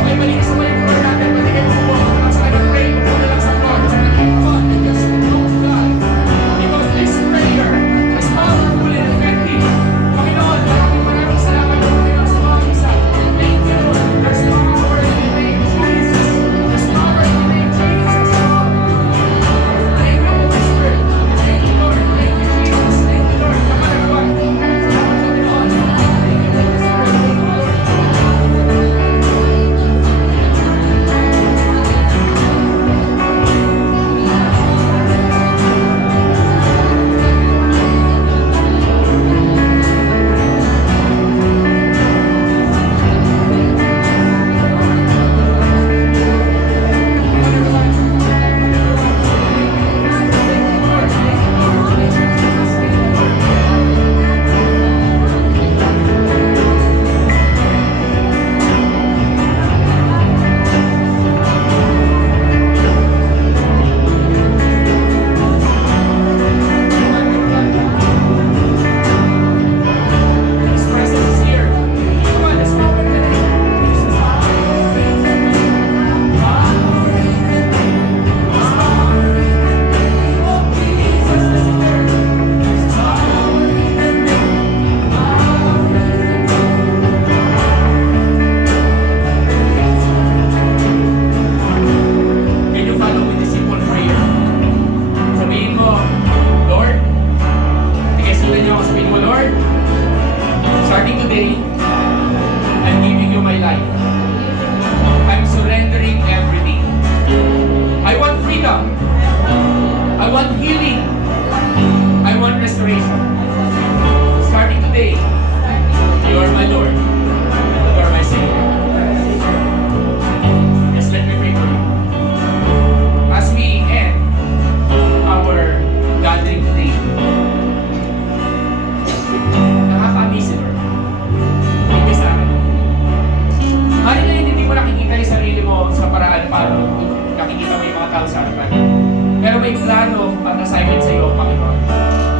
Okay, malinis naman yung floor natin. Pwede kayo po. Pag sa kayo pag-pray, upo na lang sa floor. Come on, and just look to God. Because this prayer is powerful and effective. Panginoon, maraming salamat po kayo sa mga isa. Thank you, Lord. There's power in the name of Jesus. There's power in the name of Jesus. Thank you, Holy Spirit. Thank you, Lord. Thank you, Jesus. Thank you, Lord. Come on, everyone. Salamat, Panginoon. Thank you, Holy Spirit. Thank you, Lord. His presence is here. Come on, let's go with it. Jesus. Can you follow with the simple prayer? Sabihin mo, Lord, tigasulan niyo ako, sabihin mo, Lord, starting today, I'm giving you my life. I'm surrendering everything. I want freedom. I want healing. I want restoration. Starting today, you are my Lord. You are my Savior. Just let me pray for you. As we end our gathering today, nakaka-amaze si Lord. Hindi sa akin. Hari na hindi mo nakikita yung sarili mo sa paraan para nakikita mo yung mga tao sa harapan. Pero may plano at assignment sa iyo, Panginoon.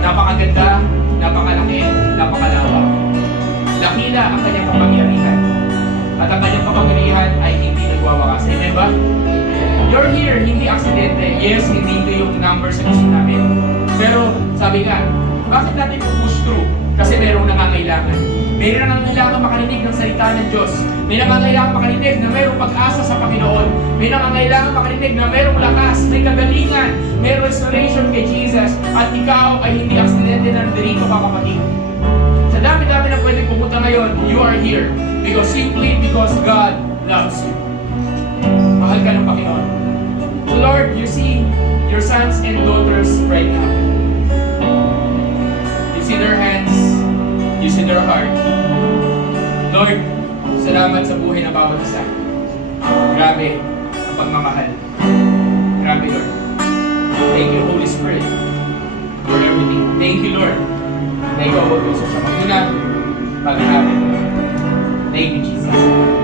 Napakaganda, napakalaki, napakalawak. Dakila ang kanyang kapangyarihan. At ang kanyang kapangyarihan ay hindi nagwawakas. Amen ba? You're here, hindi aksidente. Yes, hindi ito yung number sa gusto namin. Pero sabi nga, bakit natin push through? Kasi merong nangangailangan. May nangangailangan makarinig ng salita ng Diyos. May nangangailangan makarinig na mayroong pag-asa sa Panginoon. May nangangailangan makarinig na mayroong lakas, may kagalingan, may restoration kay Jesus. At ikaw ay hindi aksidente na nandirito ka, kapatid. Sa dami-dami na pwedeng pumunta ngayon, you are here. Simply because God loves you. Mahal ka ng Panginoon. So Lord, you see your sons and daughters right now. You see their hands. You see their heart. Lord, salamat sa buhay ng bawat isa. Grabe ang pagmamahal. Grabe, Lord. Thank you, Holy Spirit, for everything. Thank you, Lord. Thank you, Lord, sa maguna, pag-ahabit. Thank you, Jesus.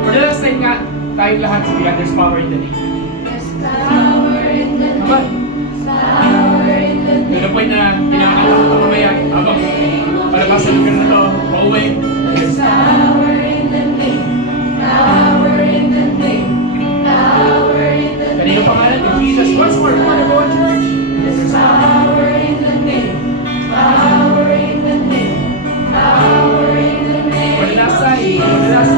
For the last time nga, tayo lahat sa There's Power in the Name. There's power in the Aba, name. Power in the to the name. point na kinakanta ko mamaya, habang palabas sa lugar na to, pauwi. There's power in the name. Power in the name. Power in the Kanino name. pangalan? Jesus. Once more, come on, everyone, church. There's power in the name. Power in the name. Power in the name. For the last time, for the last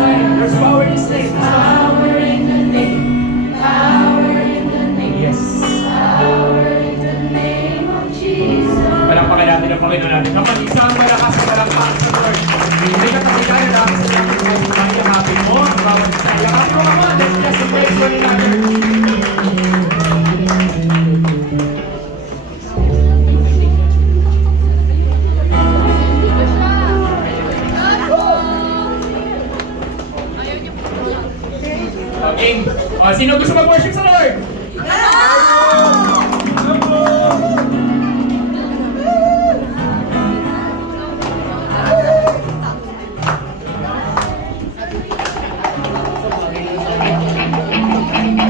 game. O, sino gusto mag-worship sa Lord?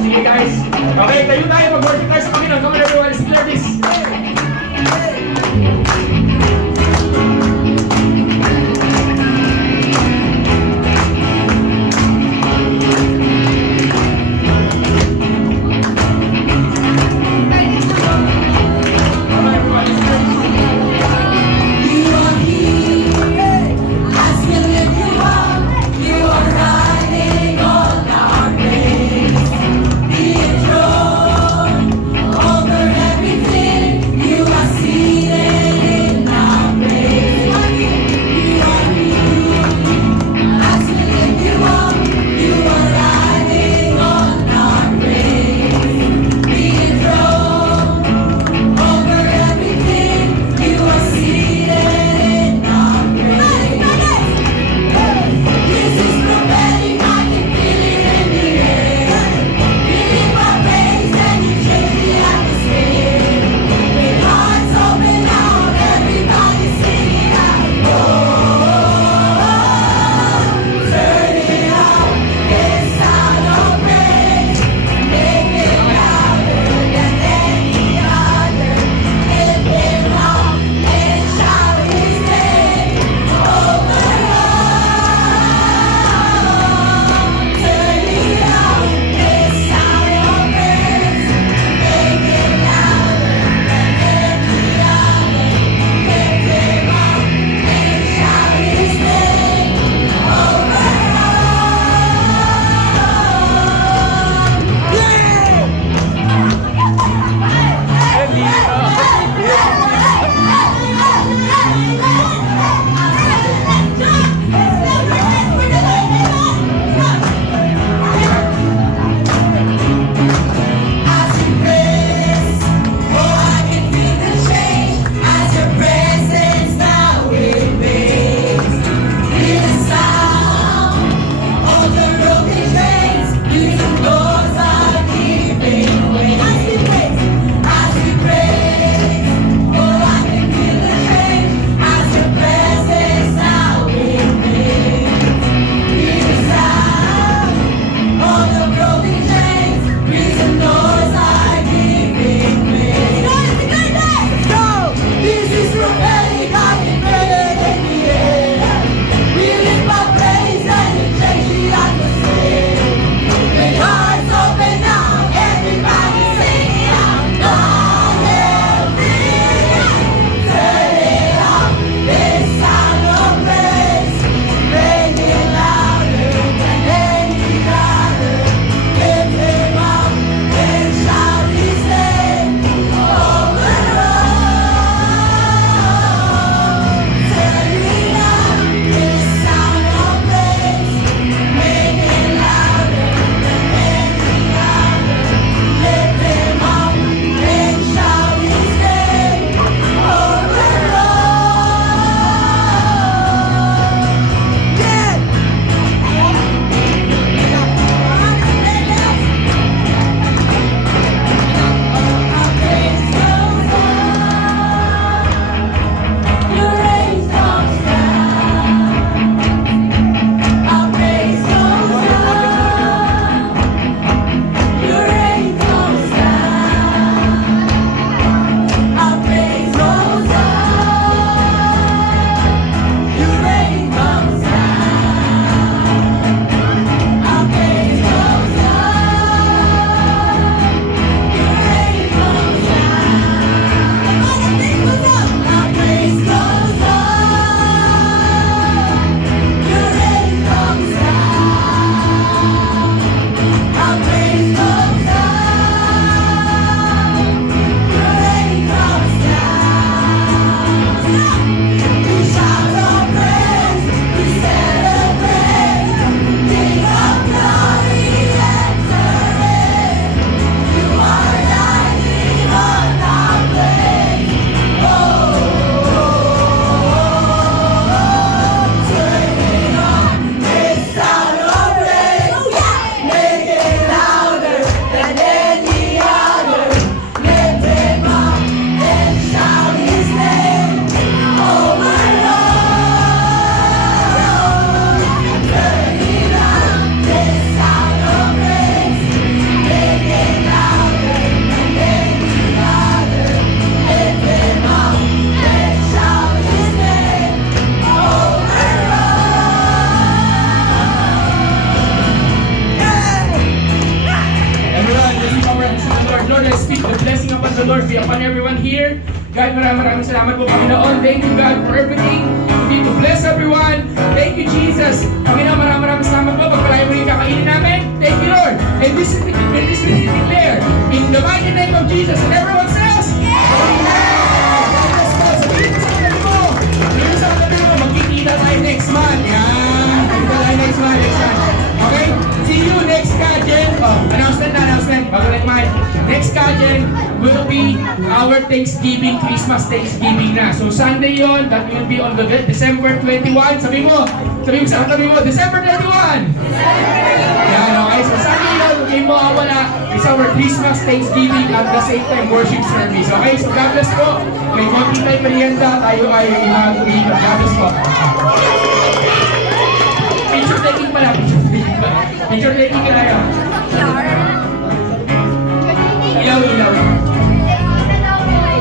Sige guys. Okay, tayo tayo. Mag-worship tayo sa Panginoon. Come on everyone, let's declare this. Come on everyone, let's declare this. You are here, as we lift you up. You are riding on our grace. Be enthroned the Lord be upon everyone here. God, maraming salamat po, Panginoon. Thank you, God, for everything. Continue to bless everyone. Thank you, Jesus. Panginoon, maraming salamat po. Pagpalain mo rin kakainin namin. Thank you, Lord. And this we declare in the mighty name of Jesus. And everyone says, magkikita tayo next month. Yan. Magkikita tayo next month. Okay? See you next Kajen. Announcement. Bago like mine. Next Kajen will be our Thanksgiving, Christmas Thanksgiving na. So Sunday yon, that will be on the December 21. Sabi mo, December 21. Yan, okay? So Sunday yun, hindi mo wala. It's our Christmas Thanksgiving at the same time worship service. Okay? So God bless po. May konti tayo merienda. Tayo ay umiinom. God bless po. Picture taking pala. Picture taking tayo.